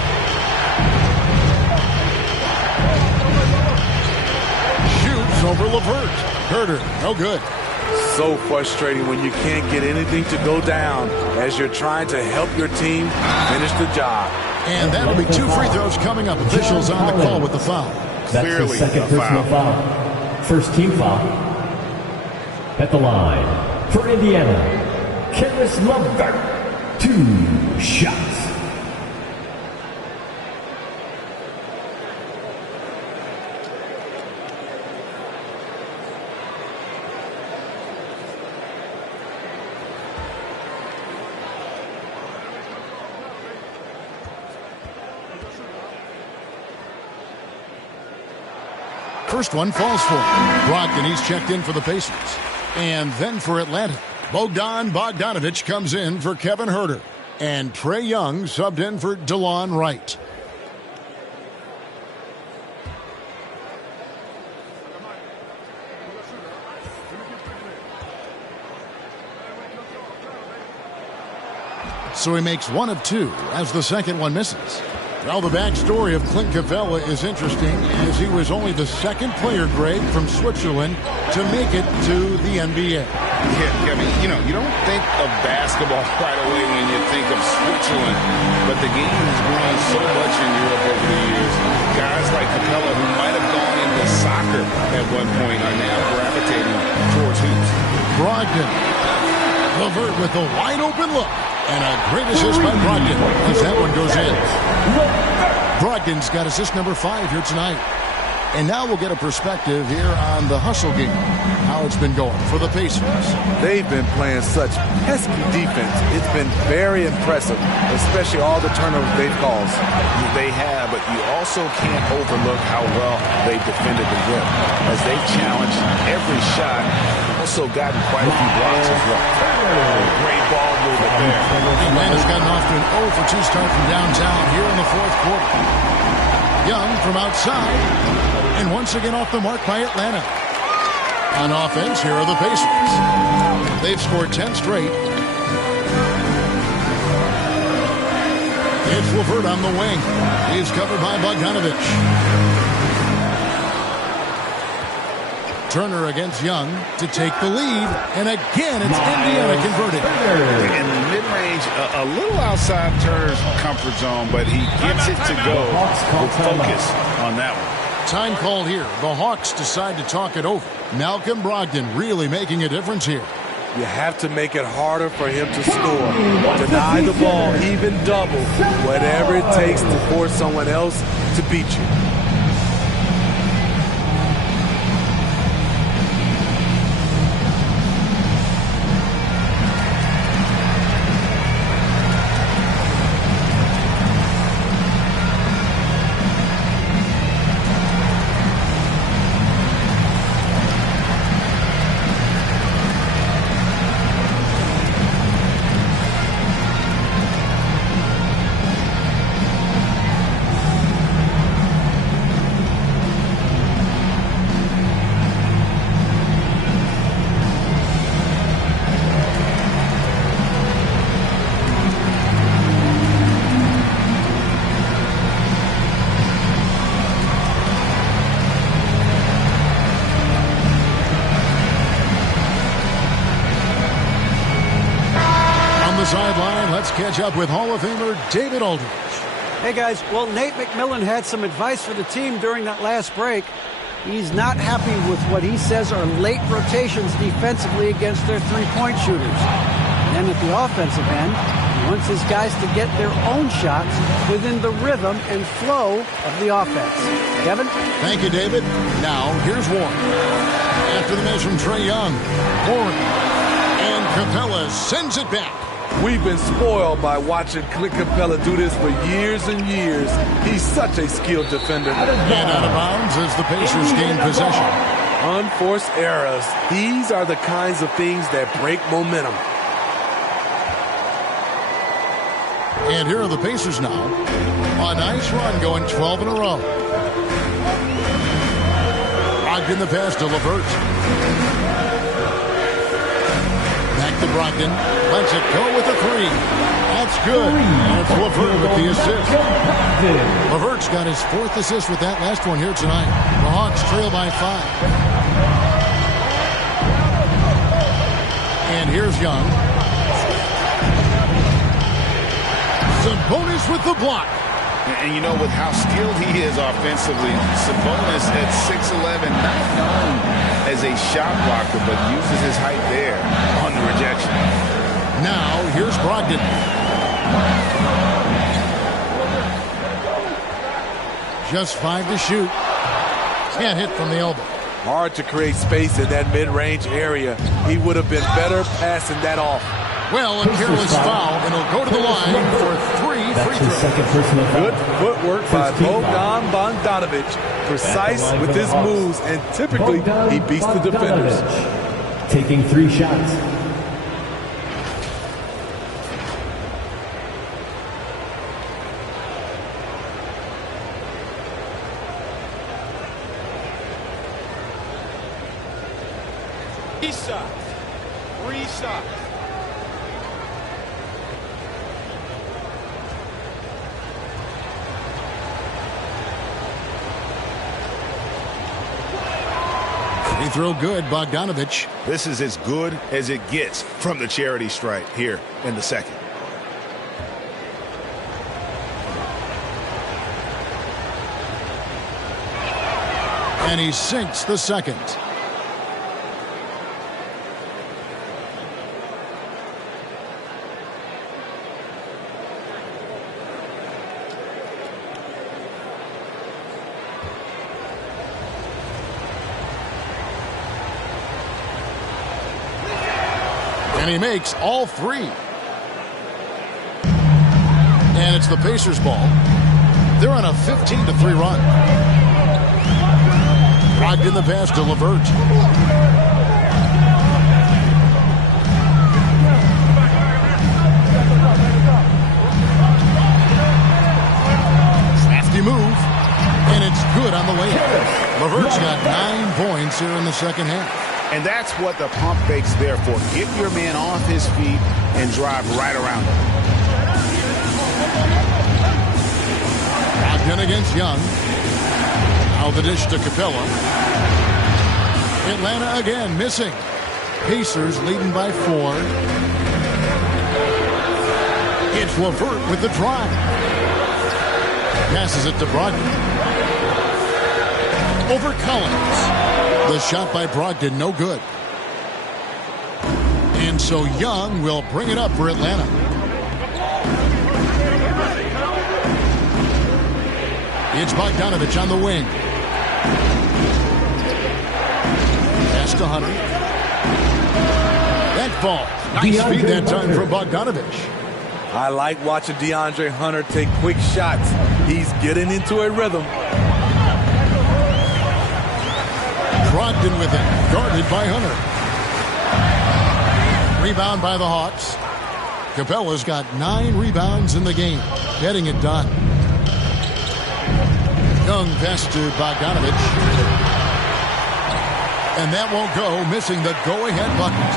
Shoots over LeVert. Herter, no good. So frustrating when you can't get anything to go down as you're trying to help your team finish the job. And that'll be 2 free throws coming up. Officials on the call with the foul. That's Clearly the second personal foul. First team foul. At the line for Indiana, Caris LeVert. 2 shots. First one falls for Brogdon. He's checked in for the Pacers. And then for Atlanta, Bogdan Bogdanović comes in for Kevin Herter. And Trae Young subbed in for DeLon Wright. So he makes 1 of 2 as the second one misses. Well, the backstory of Clint Capella is interesting, as he was only the second player, Greg, from Switzerland to make it to the NBA. Yeah, Kevin, you don't think of basketball right away when you think of Switzerland, but the game has grown so much in Europe over the years. Guys like Capella, who might have gone into soccer at one point, are now gravitating towards hoops. Brogdon. LeVert with a wide-open look. And a great assist by Brogdon as that one goes in. Brogdon's got assist number 5 here tonight. And now we'll get a perspective here on the hustle game, how it's been going for the Pacers. They've been playing such pesky defense. It's been very impressive, especially all the turnovers they've caused. They have, but you also can't overlook how well they defended the rim, as they've challenged every shot, also gotten quite a few blocks as well. Great ball movement there. Atlanta's gotten off to an 0 for 2 start from downtown here in the fourth quarter. Young from outside, and once again off the mark by Atlanta. On offense, here are the Pacers. They've scored 10 straight. It's LeVert on the wing. He's covered by Bogdanović. Turner against Young to take the lead, and again it's Indiana converted. In the mid-range, a little outside Turner's comfort zone, but he gets it to go with focus on that one. Time called here. The Hawks decide to talk it over. Malcolm Brogdon really making a difference here. You have to make it harder for him to score. Deny the ball, even double, whatever it takes to force someone else to beat you. Sideline, let's catch up with Hall of Famer David Aldridge. Hey guys, well, Nate McMillan had some advice for the team during that last break. He's not happy with what he says are late rotations defensively against their three-point shooters. And Then at the offensive end, he wants his guys to get their own shots within the rhythm and flow of the offense. Kevin? Thank you, David. Now, here's Warren. After the miss from Trae Young, Warren. And Capella sends it back. We've been spoiled by watching Clint Capella do this for years and years. He's such a skilled defender. And out of bounds as the Pacers gain possession. Unforced errors. These are the kinds of things that break momentum. And here are the Pacers now. A nice run going 12 in a row. Brogdon the pass to LeVert. Back to Brogdon. Lets it go with a three. That's good. That's LeVert with the assist. LeVert's got his 4th assist with that last one here tonight. The Hawks trail by 5. And here's Young. Sabonis with the block. And you know, with how skilled he is offensively, Sabonis at 6'11", not known as a shot blocker, but uses his height there on the rejection. Now, here's Brogdon. Just 5 to shoot. Can't hit from the elbow. Hard to create space in that mid-range area. He would have been better passing that off. Well, a careless foul, and he'll go to the line for 3 free throws. Good footwork by Bogdan Bogdanovic. Precise with his moves, and typically he beats the defenders. Taking 3 shots. Three shots. Free throw good, Bogdanovic. This is as good as it gets from the charity stripe here in the second. And he sinks the second. And he makes all 3. And it's the Pacers ball. They're on a 15-3 run. Brogdon the pass to LeVert. Crafty move. And it's good on the way up. LeVert's got 9 points here in the second half. And that's what the pump fake's there for. Get your man off his feet and drive right around him. Brogdon against Young. Now the dish to Capella. Atlanta again missing. Pacers leading by 4. It's LeVert with the drive. Passes it to Brogdon. Over Collins. The shot by Brogdon, no good. And so Young will bring it up for Atlanta. It's Bogdanovic on the wing. Pass to Hunter. That ball. Nice speed that time from Bogdanovic. I like watching DeAndre Hunter take quick shots. He's getting into a rhythm. Brogdon with it, guarded by Hunter. Rebound by the Hawks. Capella's got 9 rebounds in the game, getting it done. Young pass to Bogdanovic. And that won't go, missing the go-ahead bucket.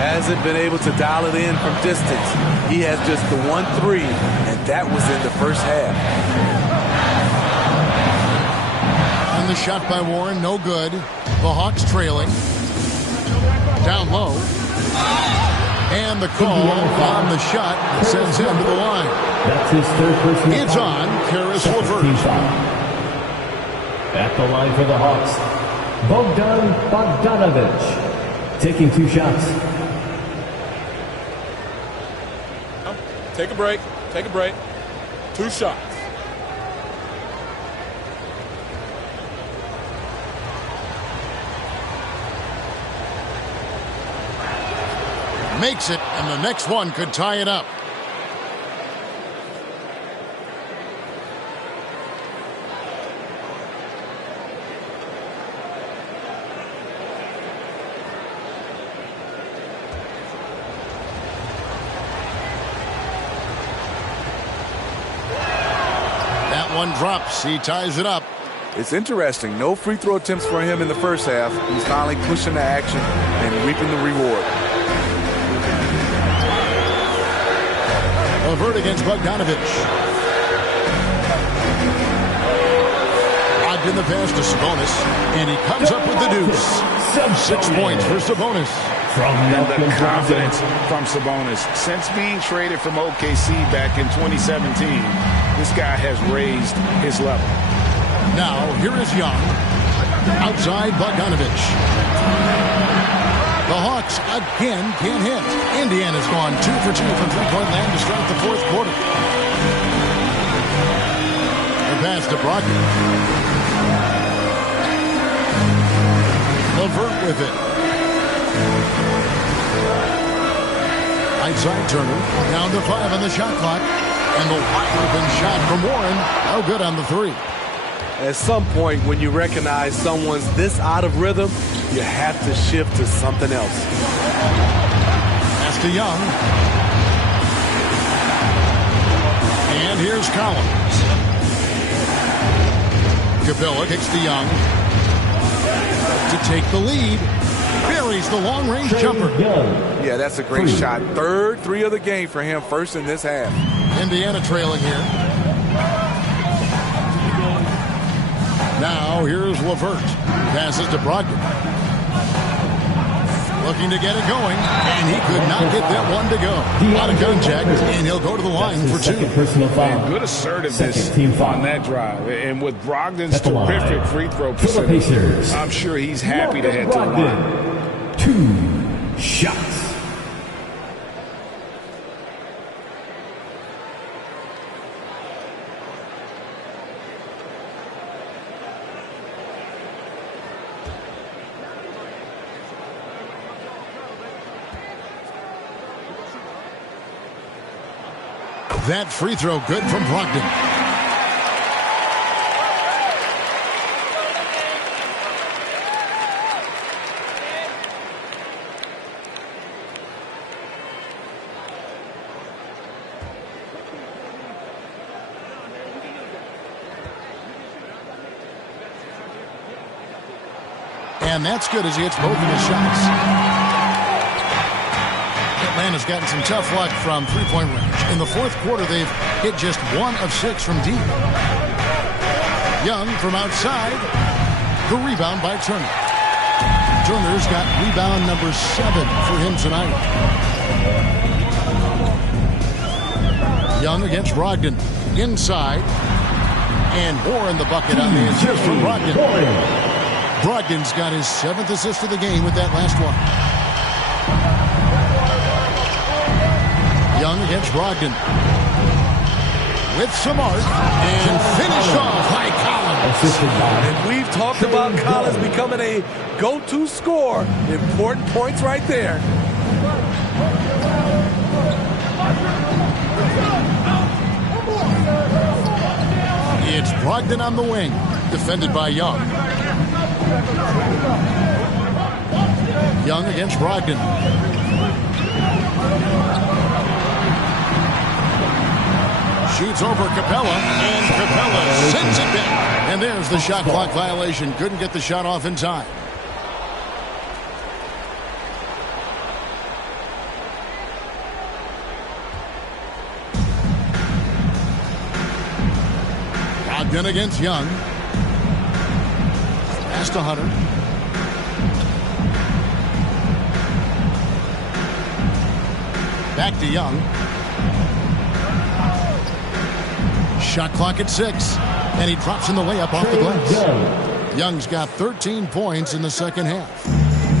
Hasn't been able to dial it in from distance. He has just the 1-3, and that was in the first half. And the shot by Warren, no good. The Hawks trailing. Down low. And the call on the shot that sends him to the line. That's his 3rd personal. It's on Caris LeVert. At the line for the Hawks, Bogdan Bogdanovic, taking 2 shots. Take a break. Take a break. 2 shots. Makes it, and the next one could tie it up. That one drops. He ties it up. It's interesting. No free throw attempts for him in the first half. He's finally pushing the action and reaping the reward. LeVert against Bogdanovich. Locked in the pass to Sabonis, and he comes up with the deuce. 6 points for Sabonis. And the confidence from Sabonis. Since being traded from OKC back in 2017, this guy has raised his level. Now, here is Young. Outside Bogdanovich. The Hawks again can't hit. Indiana's gone 2 for 2 from three-point land to start the fourth quarter. A pass to Brogdon. LeVert with it. Outside Turner. Down to 5 on the shot clock. And the wide open shot from Warren. No good on the 3. At some point, when you recognize someone's this out of rhythm, you have to shift to something else. Pass to Young. And here's Collins. Capella kicks to Young. To take the lead. Buries the long-range jumper. Yeah, that's a great shot. Third 3 of the game for him, first in this half. Indiana trailing here. Now, here's LeVert. Passes to Brogdon. Looking to get it going, and he could not get that one to go. Out of contact, and he'll go to the line for 2. And good assertiveness on that drive. And with Brogdon's terrific free throw percentage, I'm sure he's happy to head to the line. 2 shots. That free throw good from Brogdon. And that's good as he hits both of his shots. Atlanta's gotten some tough luck from three-point range. In the fourth quarter, they've hit just 1 of 6 from deep. Young from outside. The rebound by Turner. Turner's got rebound number 7 for him tonight. Young against Brogdon. Inside. And Warren the bucket on the assist from Brogdon. Brogdon's got his 7th assist of the game with that last one. Young against Brogdon. With some art. And finished off by Collins. And we've talked about Collins becoming a go-to scorer. Important points right there. It's Brogdon on the wing. Defended by Young. Young against Brogdon. Shoots over Capella, and Capella sends it back. And there's the shot clock violation. Couldn't get the shot off in time. Brogdon against Young. Pass to Hunter. Back to Young. Shot clock at 6, and he drops in the layup off the glass. Young's got 13 points in the second half.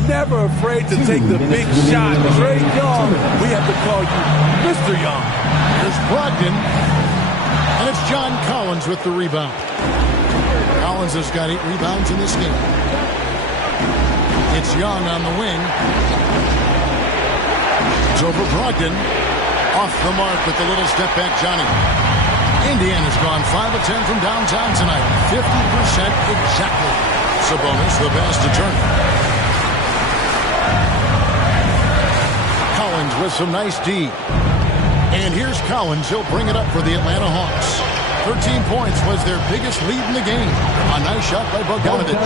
Never afraid to take the big shot. Trae Young, we have to call you Mr. Young. Here's Brogdon. And it's John Collins with the rebound. Collins has got 8 rebounds in this game. It's Young on the wing. It's over Brogdon. Off the mark with the little step back, Johnny. Indiana's gone 5 of 10 from downtown tonight. 50% exactly. Sabonis, the pass to Turner. Collins with some nice D. And here's Collins. He'll bring it up for the Atlanta Hawks. 13 points was their biggest lead in the game. A nice shot by Bogdanovic.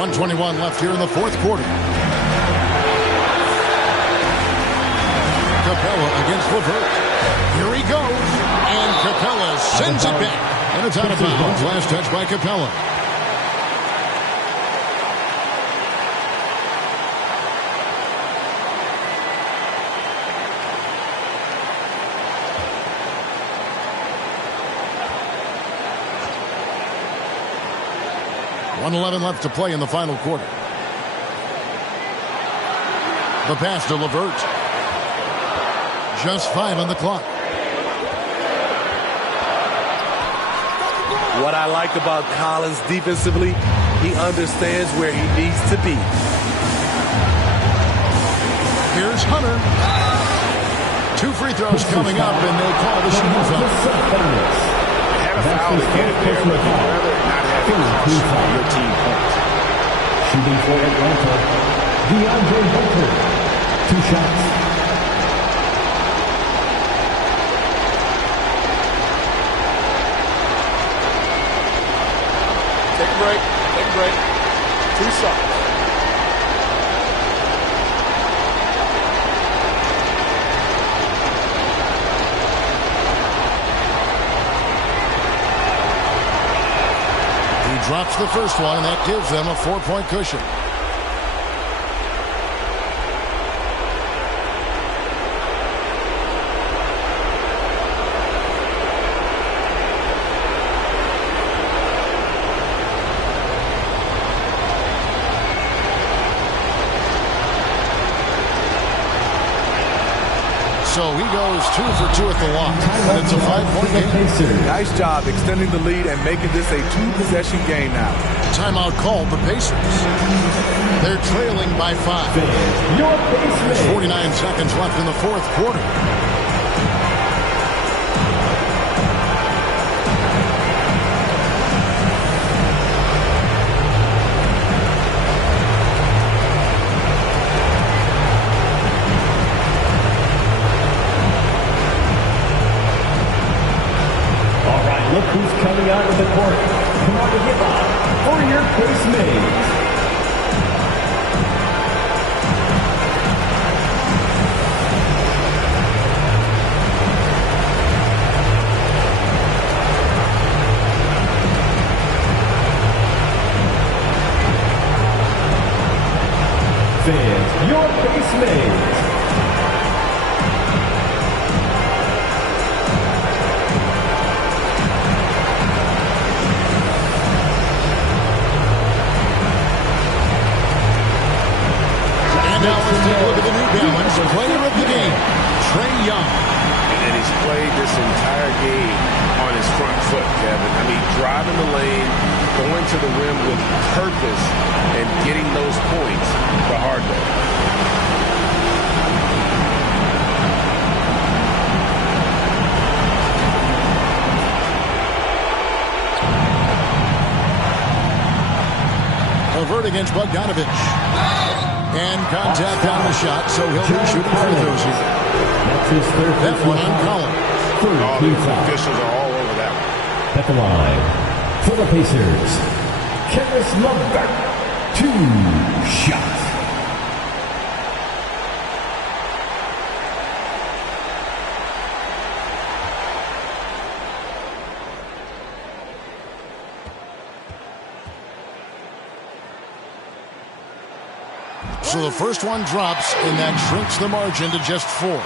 1:21 left here in the fourth quarter. Capella against LeVert. Here he goes. And Capella sends it back. And it's out of bounds. Last touch by Capella. .11 left to play in the final quarter. The pass to LeVert. Just 5 on the clock. What I like about Collins defensively, he understands where he needs to be. Here's Hunter. 2 free throws coming up, and they call the shooting foul. Had a foul to get it there, but you'd rather not have it cost your team points. Shooting for Atlanta, DeAndre Hunter. 2 shots. Take a break. 2 shots. Drops the first one, and that gives them a 4-point cushion. So he goes 2 for 2 at the line. And it's a 5-point game. Nice job extending the lead and making this a 2-possession game now. Timeout called the Pacers. They're trailing by 5. There's 49 seconds left in the fourth quarter. Look who's coming out of the court. Come on to give up for your Pace Mates. Fans, your Pace Mates. Now let's take a look at the New Balance player of the game, Trae Young. And he's played this entire game on his front foot, Kevin. I mean, driving the lane, going to the rim with purpose, and getting those points the hard way. LeVert against Bogdanovic. And contact on the shot, so he'll be shooting free throws here. That one on Collins. The officials are all over that one. At the line, for the Pacers, Caris LeVert. 2 shots. So the first one drops, and that shrinks the margin to just 4.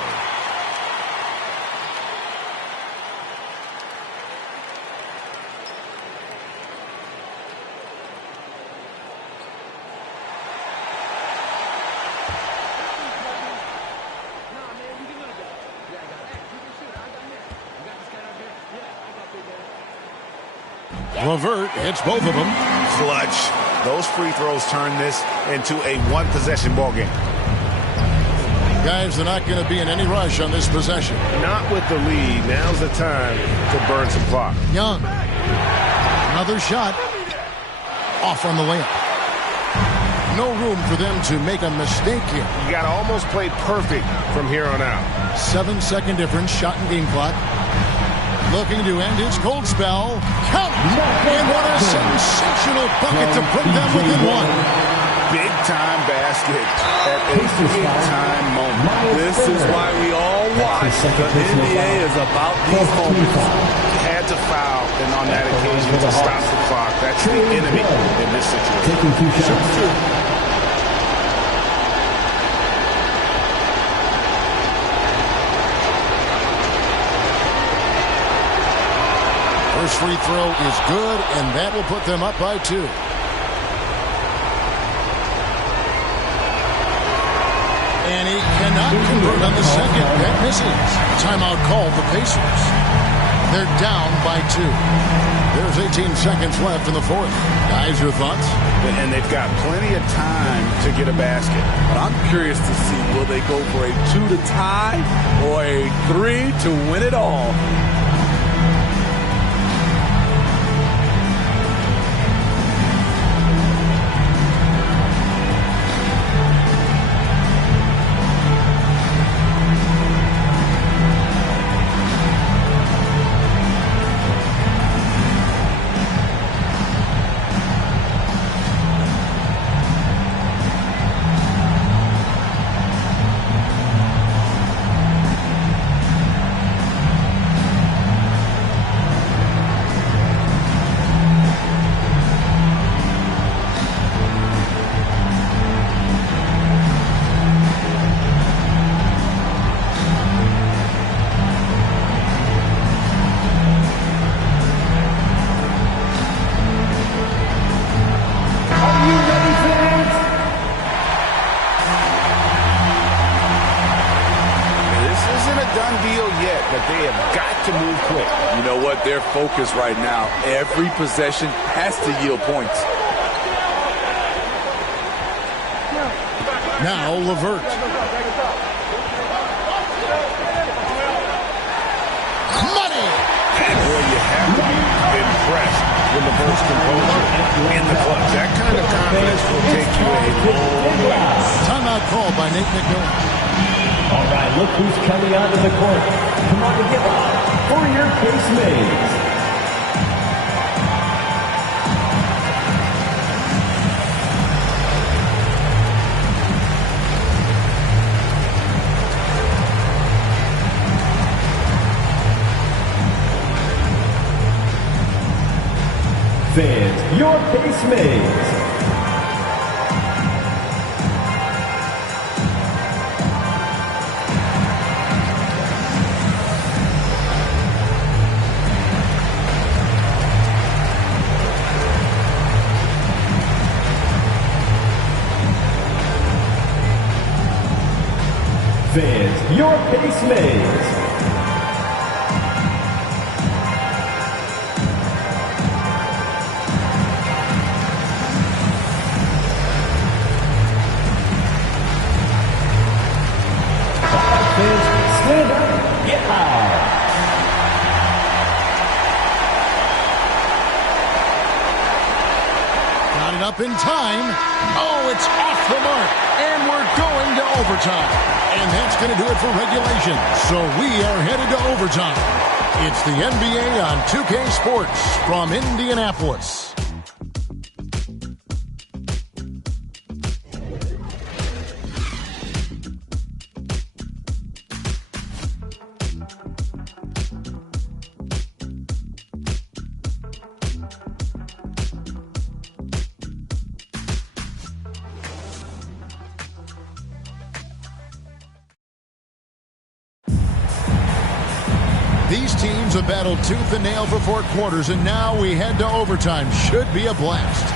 LeVert hits both of them. Clutch. Those free throws turn this into a one-possession ball game. Guys, they're not going to be in any rush on this possession. Not with the lead. Now's the time to burn some clock. Young. Another shot. Off on the layup. No room for them to make a mistake here. You got to almost play perfect from here on out. 7-second difference, shot and game clock. Looking to end his cold spell. Count! And what a sensational bucket to put them within one. Big-time basket at a big-time moment. This is why we all watch. The NBA is about these moments. Had to foul, and on that occasion to stop the clock. That's the enemy in this situation. Taking 2 shots. First free throw is good, and that will put them up by 2. And he cannot convert on the second. That misses. Timeout called the Pacers. They're down by 2. There's 18 seconds left in the fourth. Guys, your thoughts? And they've got plenty of time to get a basket. But I'm curious to see, will they go for a 2 to tie or a 3 to win it all? Their focus right now, every possession has to yield points. Now LeVert. Money! And boy, you have to be impressed with LeVert's composure in the clutch. That kind of confidence will take you a long way. Timeout called by Nate McMillan. All right, look who's coming onto the court. Come on and give up for your Casemates. Fans, your Casemates. Fans, your Casemates. Stand up, get out. Got it up in time. Oh, it's off the mark. And we're going to overtime. And that's going to do it for regulation. So we are headed to overtime. It's the NBA on 2K Sports from Indianapolis. These teams have battled tooth and nail for 4 quarters, and now we head to overtime. Should be a blast.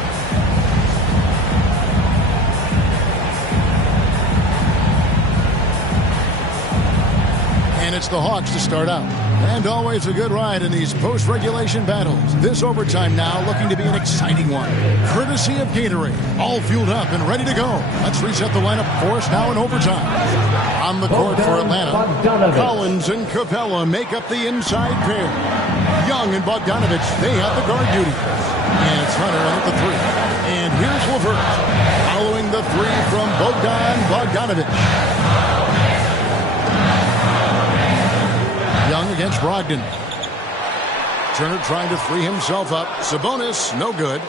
And it's the Hawks to start out. And always a good ride in these post-regulation battles. This overtime now looking to be an exciting one. Courtesy of Gatorade. All fueled up and ready to go. Let's reset the lineup for us now in overtime. On the court for Atlanta, Collins and Capella make up the inside pair. Young and Bogdanovich, they have the guard duty. And it's Hunter at the three. And here's LeVert. Following the three from Bogdanovich. Young against Brogdon. Turner trying to free himself up. Sabonis, no good.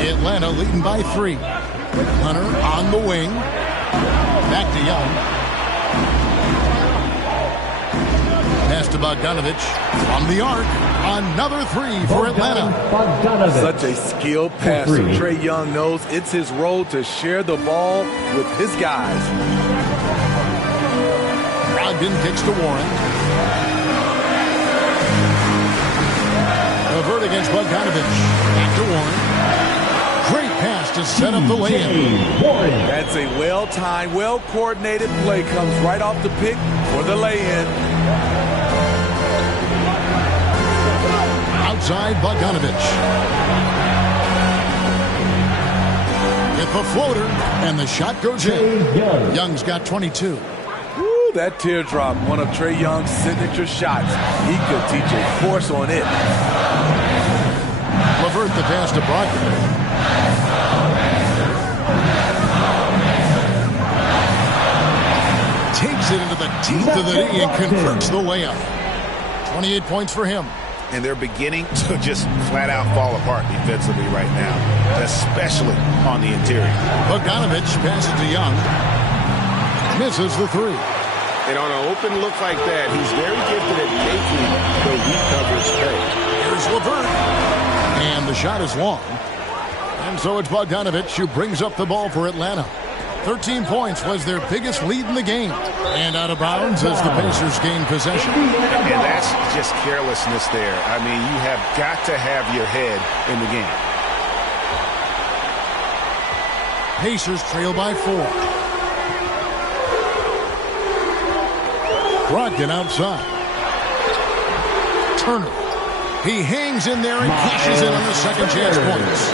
Atlanta leading by 3. Hunter on the wing. Back to Young. Pass to Bogdanovich. From the arc. Another 3 for Atlanta. Such a skilled passer. Trae Young knows it's his role to share the ball with his guys. Brogdon kicks to Warren. LeVert against Bogdanovich. Back to Warren. Great pass to set up the lay-in. That's a well-timed, well-coordinated play. Comes right off the pick for the lay-in. Outside Bogdanovich. With the floater, and the shot goes in. Young's got 22. Ooh, that teardrop, one of Trae Young's signature shots. He could teach a course on it. LeVert the pass to Brogdon. Takes it into the teeth of the knee and converts the layup. 28 points for him. And they're beginning to just flat out fall apart defensively right now, especially on the interior. Bogdanovich passes to Young. Misses the 3. And on an open look like that, he's very gifted at making the weak coverage pay. Here's LeVert. And the shot is long. And so it's Bogdanovich who brings up the ball for Atlanta. 13 points was their biggest lead in the game. And out of bounds as the Pacers gain possession. And that's just carelessness there. I mean, you have got to have your head in the game. Pacers trail by 4. Brogdon outside. Turner. He hangs in there and cashes in on the second chance points.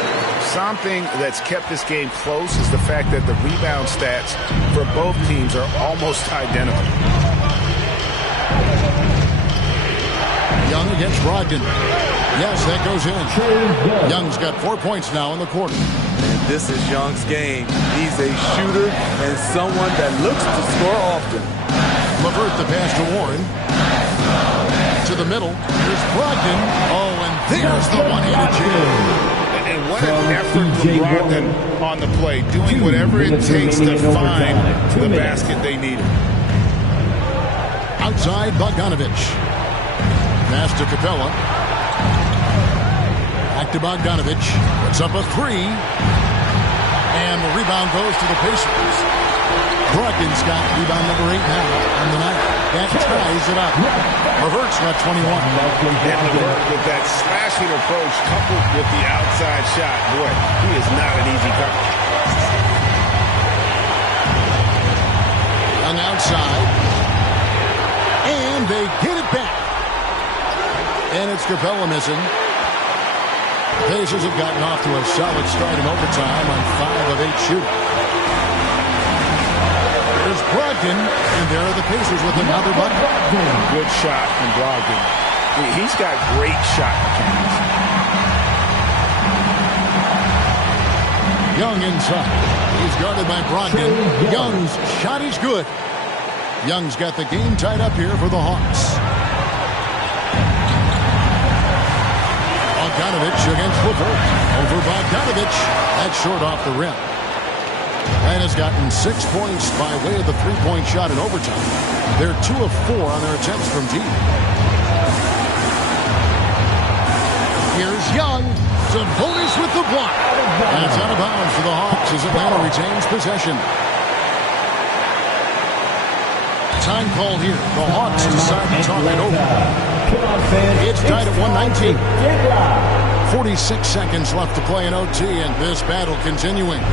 Something that's kept this game close is the fact that the rebound stats for both teams are almost identical. Young against Brogdon. Yes, that goes in. Young's got 4 points now in the quarter. And this is Young's game. He's a shooter and someone that looks to score often. LeVert the pass to Warren. To the middle. Here's Brogdon. Oh, and there's the one-handed jam. And what an effort from Brogdon on the play, doing whatever it takes to find the basket they needed. Outside Bogdanovich. Pass to Capella. Back to Bogdanovich. Puts up a 3. And the rebound goes to the Pacers. Brogdon's got rebound number 8 now on the night. That ties it up. LeVert's got 21. And LeVert with that slashing approach coupled with the outside shot. Boy, he is not an easy cover. Young outside. And they get it back. And it's Capella missing. The Pacers have gotten off to a solid start in overtime on 5 of 8 shooting. There's Brogdon, and there are the Pacers with another bucket. Good shot from Brogdon. He's got great shot mechanics. Young inside. He's guarded by Brogdon. Young's shot is good. Young's got the game tied up here for the Hawks. Bogdanovich against LeVert. Over Bogdanovich. That's short off the rim. And has gotten 6 points by way of the three-point shot in overtime. They're 2 of 4 on their attempts from deep. Here's Young. Sabonis with the block. And it's out of bounds for the Hawks as Atlanta retains possession. Time call here. The Hawks decide to talk it over. It's tied at 119. 46 seconds left to play in OT, and this battle continuing.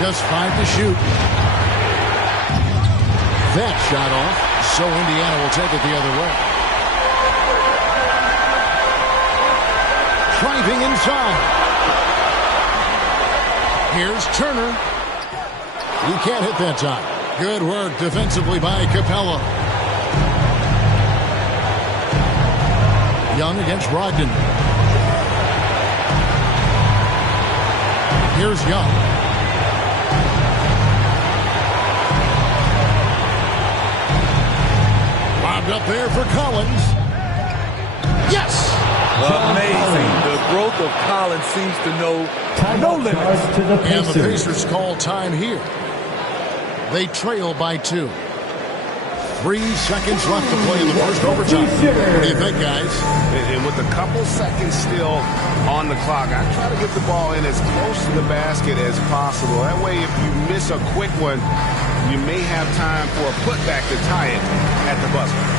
Just 5 to shoot. That shot off, so Indiana will take it the other way. Driving inside. Here's Turner. He can't hit that time. Good work defensively by Capella. Young against Brogdon. Here's Young. Bobbed up there for Collins. Yes! Amazing. The growth of Collins seems to know no limits. And the Pacers call time here. They trail by 2. 3 seconds left to play in the first overtime. What do you think, guys? And with a couple seconds still on the clock, I try to get the ball in as close to the basket as possible. That way, if you miss a quick one, you may have time for a putback to tie it at the buzzer.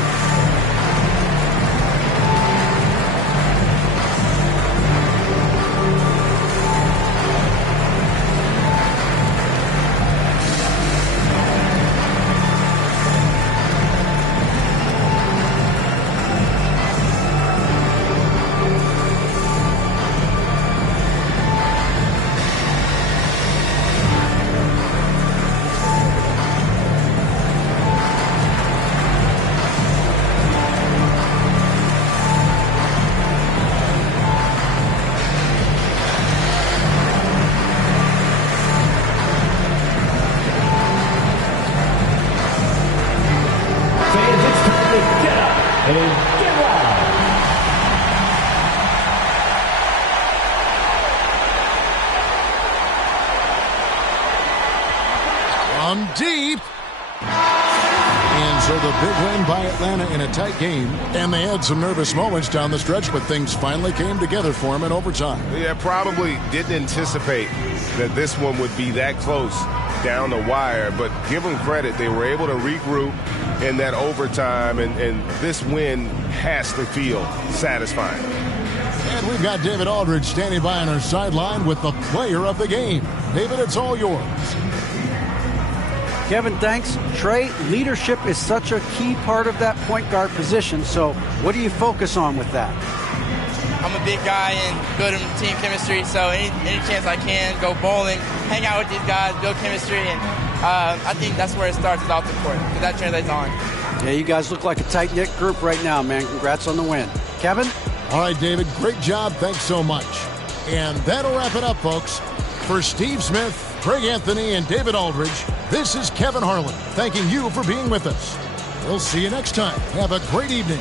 From deep. And so the big win by Atlanta in a tight game. And they had some nervous moments down the stretch, but things finally came together for them in overtime. Yeah, probably didn't anticipate that this one would be that close down the wire, but give them credit. They were able to regroup in that overtime, and this win has to feel satisfying. And we've got David Aldridge standing by on our sideline with the player of the game. David, it's all yours. Kevin, thanks. Trey, leadership is such a key part of that point guard position, so what do you focus on with that? I'm a big guy and good in team chemistry, so any chance I can, go bowling, hang out with these guys, build chemistry, and I think that's where it starts, is off the court, because that translates on. Yeah, you guys look like a tight-knit group right now, man. Congrats on the win. Kevin? All right, David, great job. Thanks so much. And that'll wrap it up, folks. For Steve Smith, Greg Anthony, and David Aldridge, this is Kevin Harlan thanking you for being with us. We'll see you next time. Have a great evening.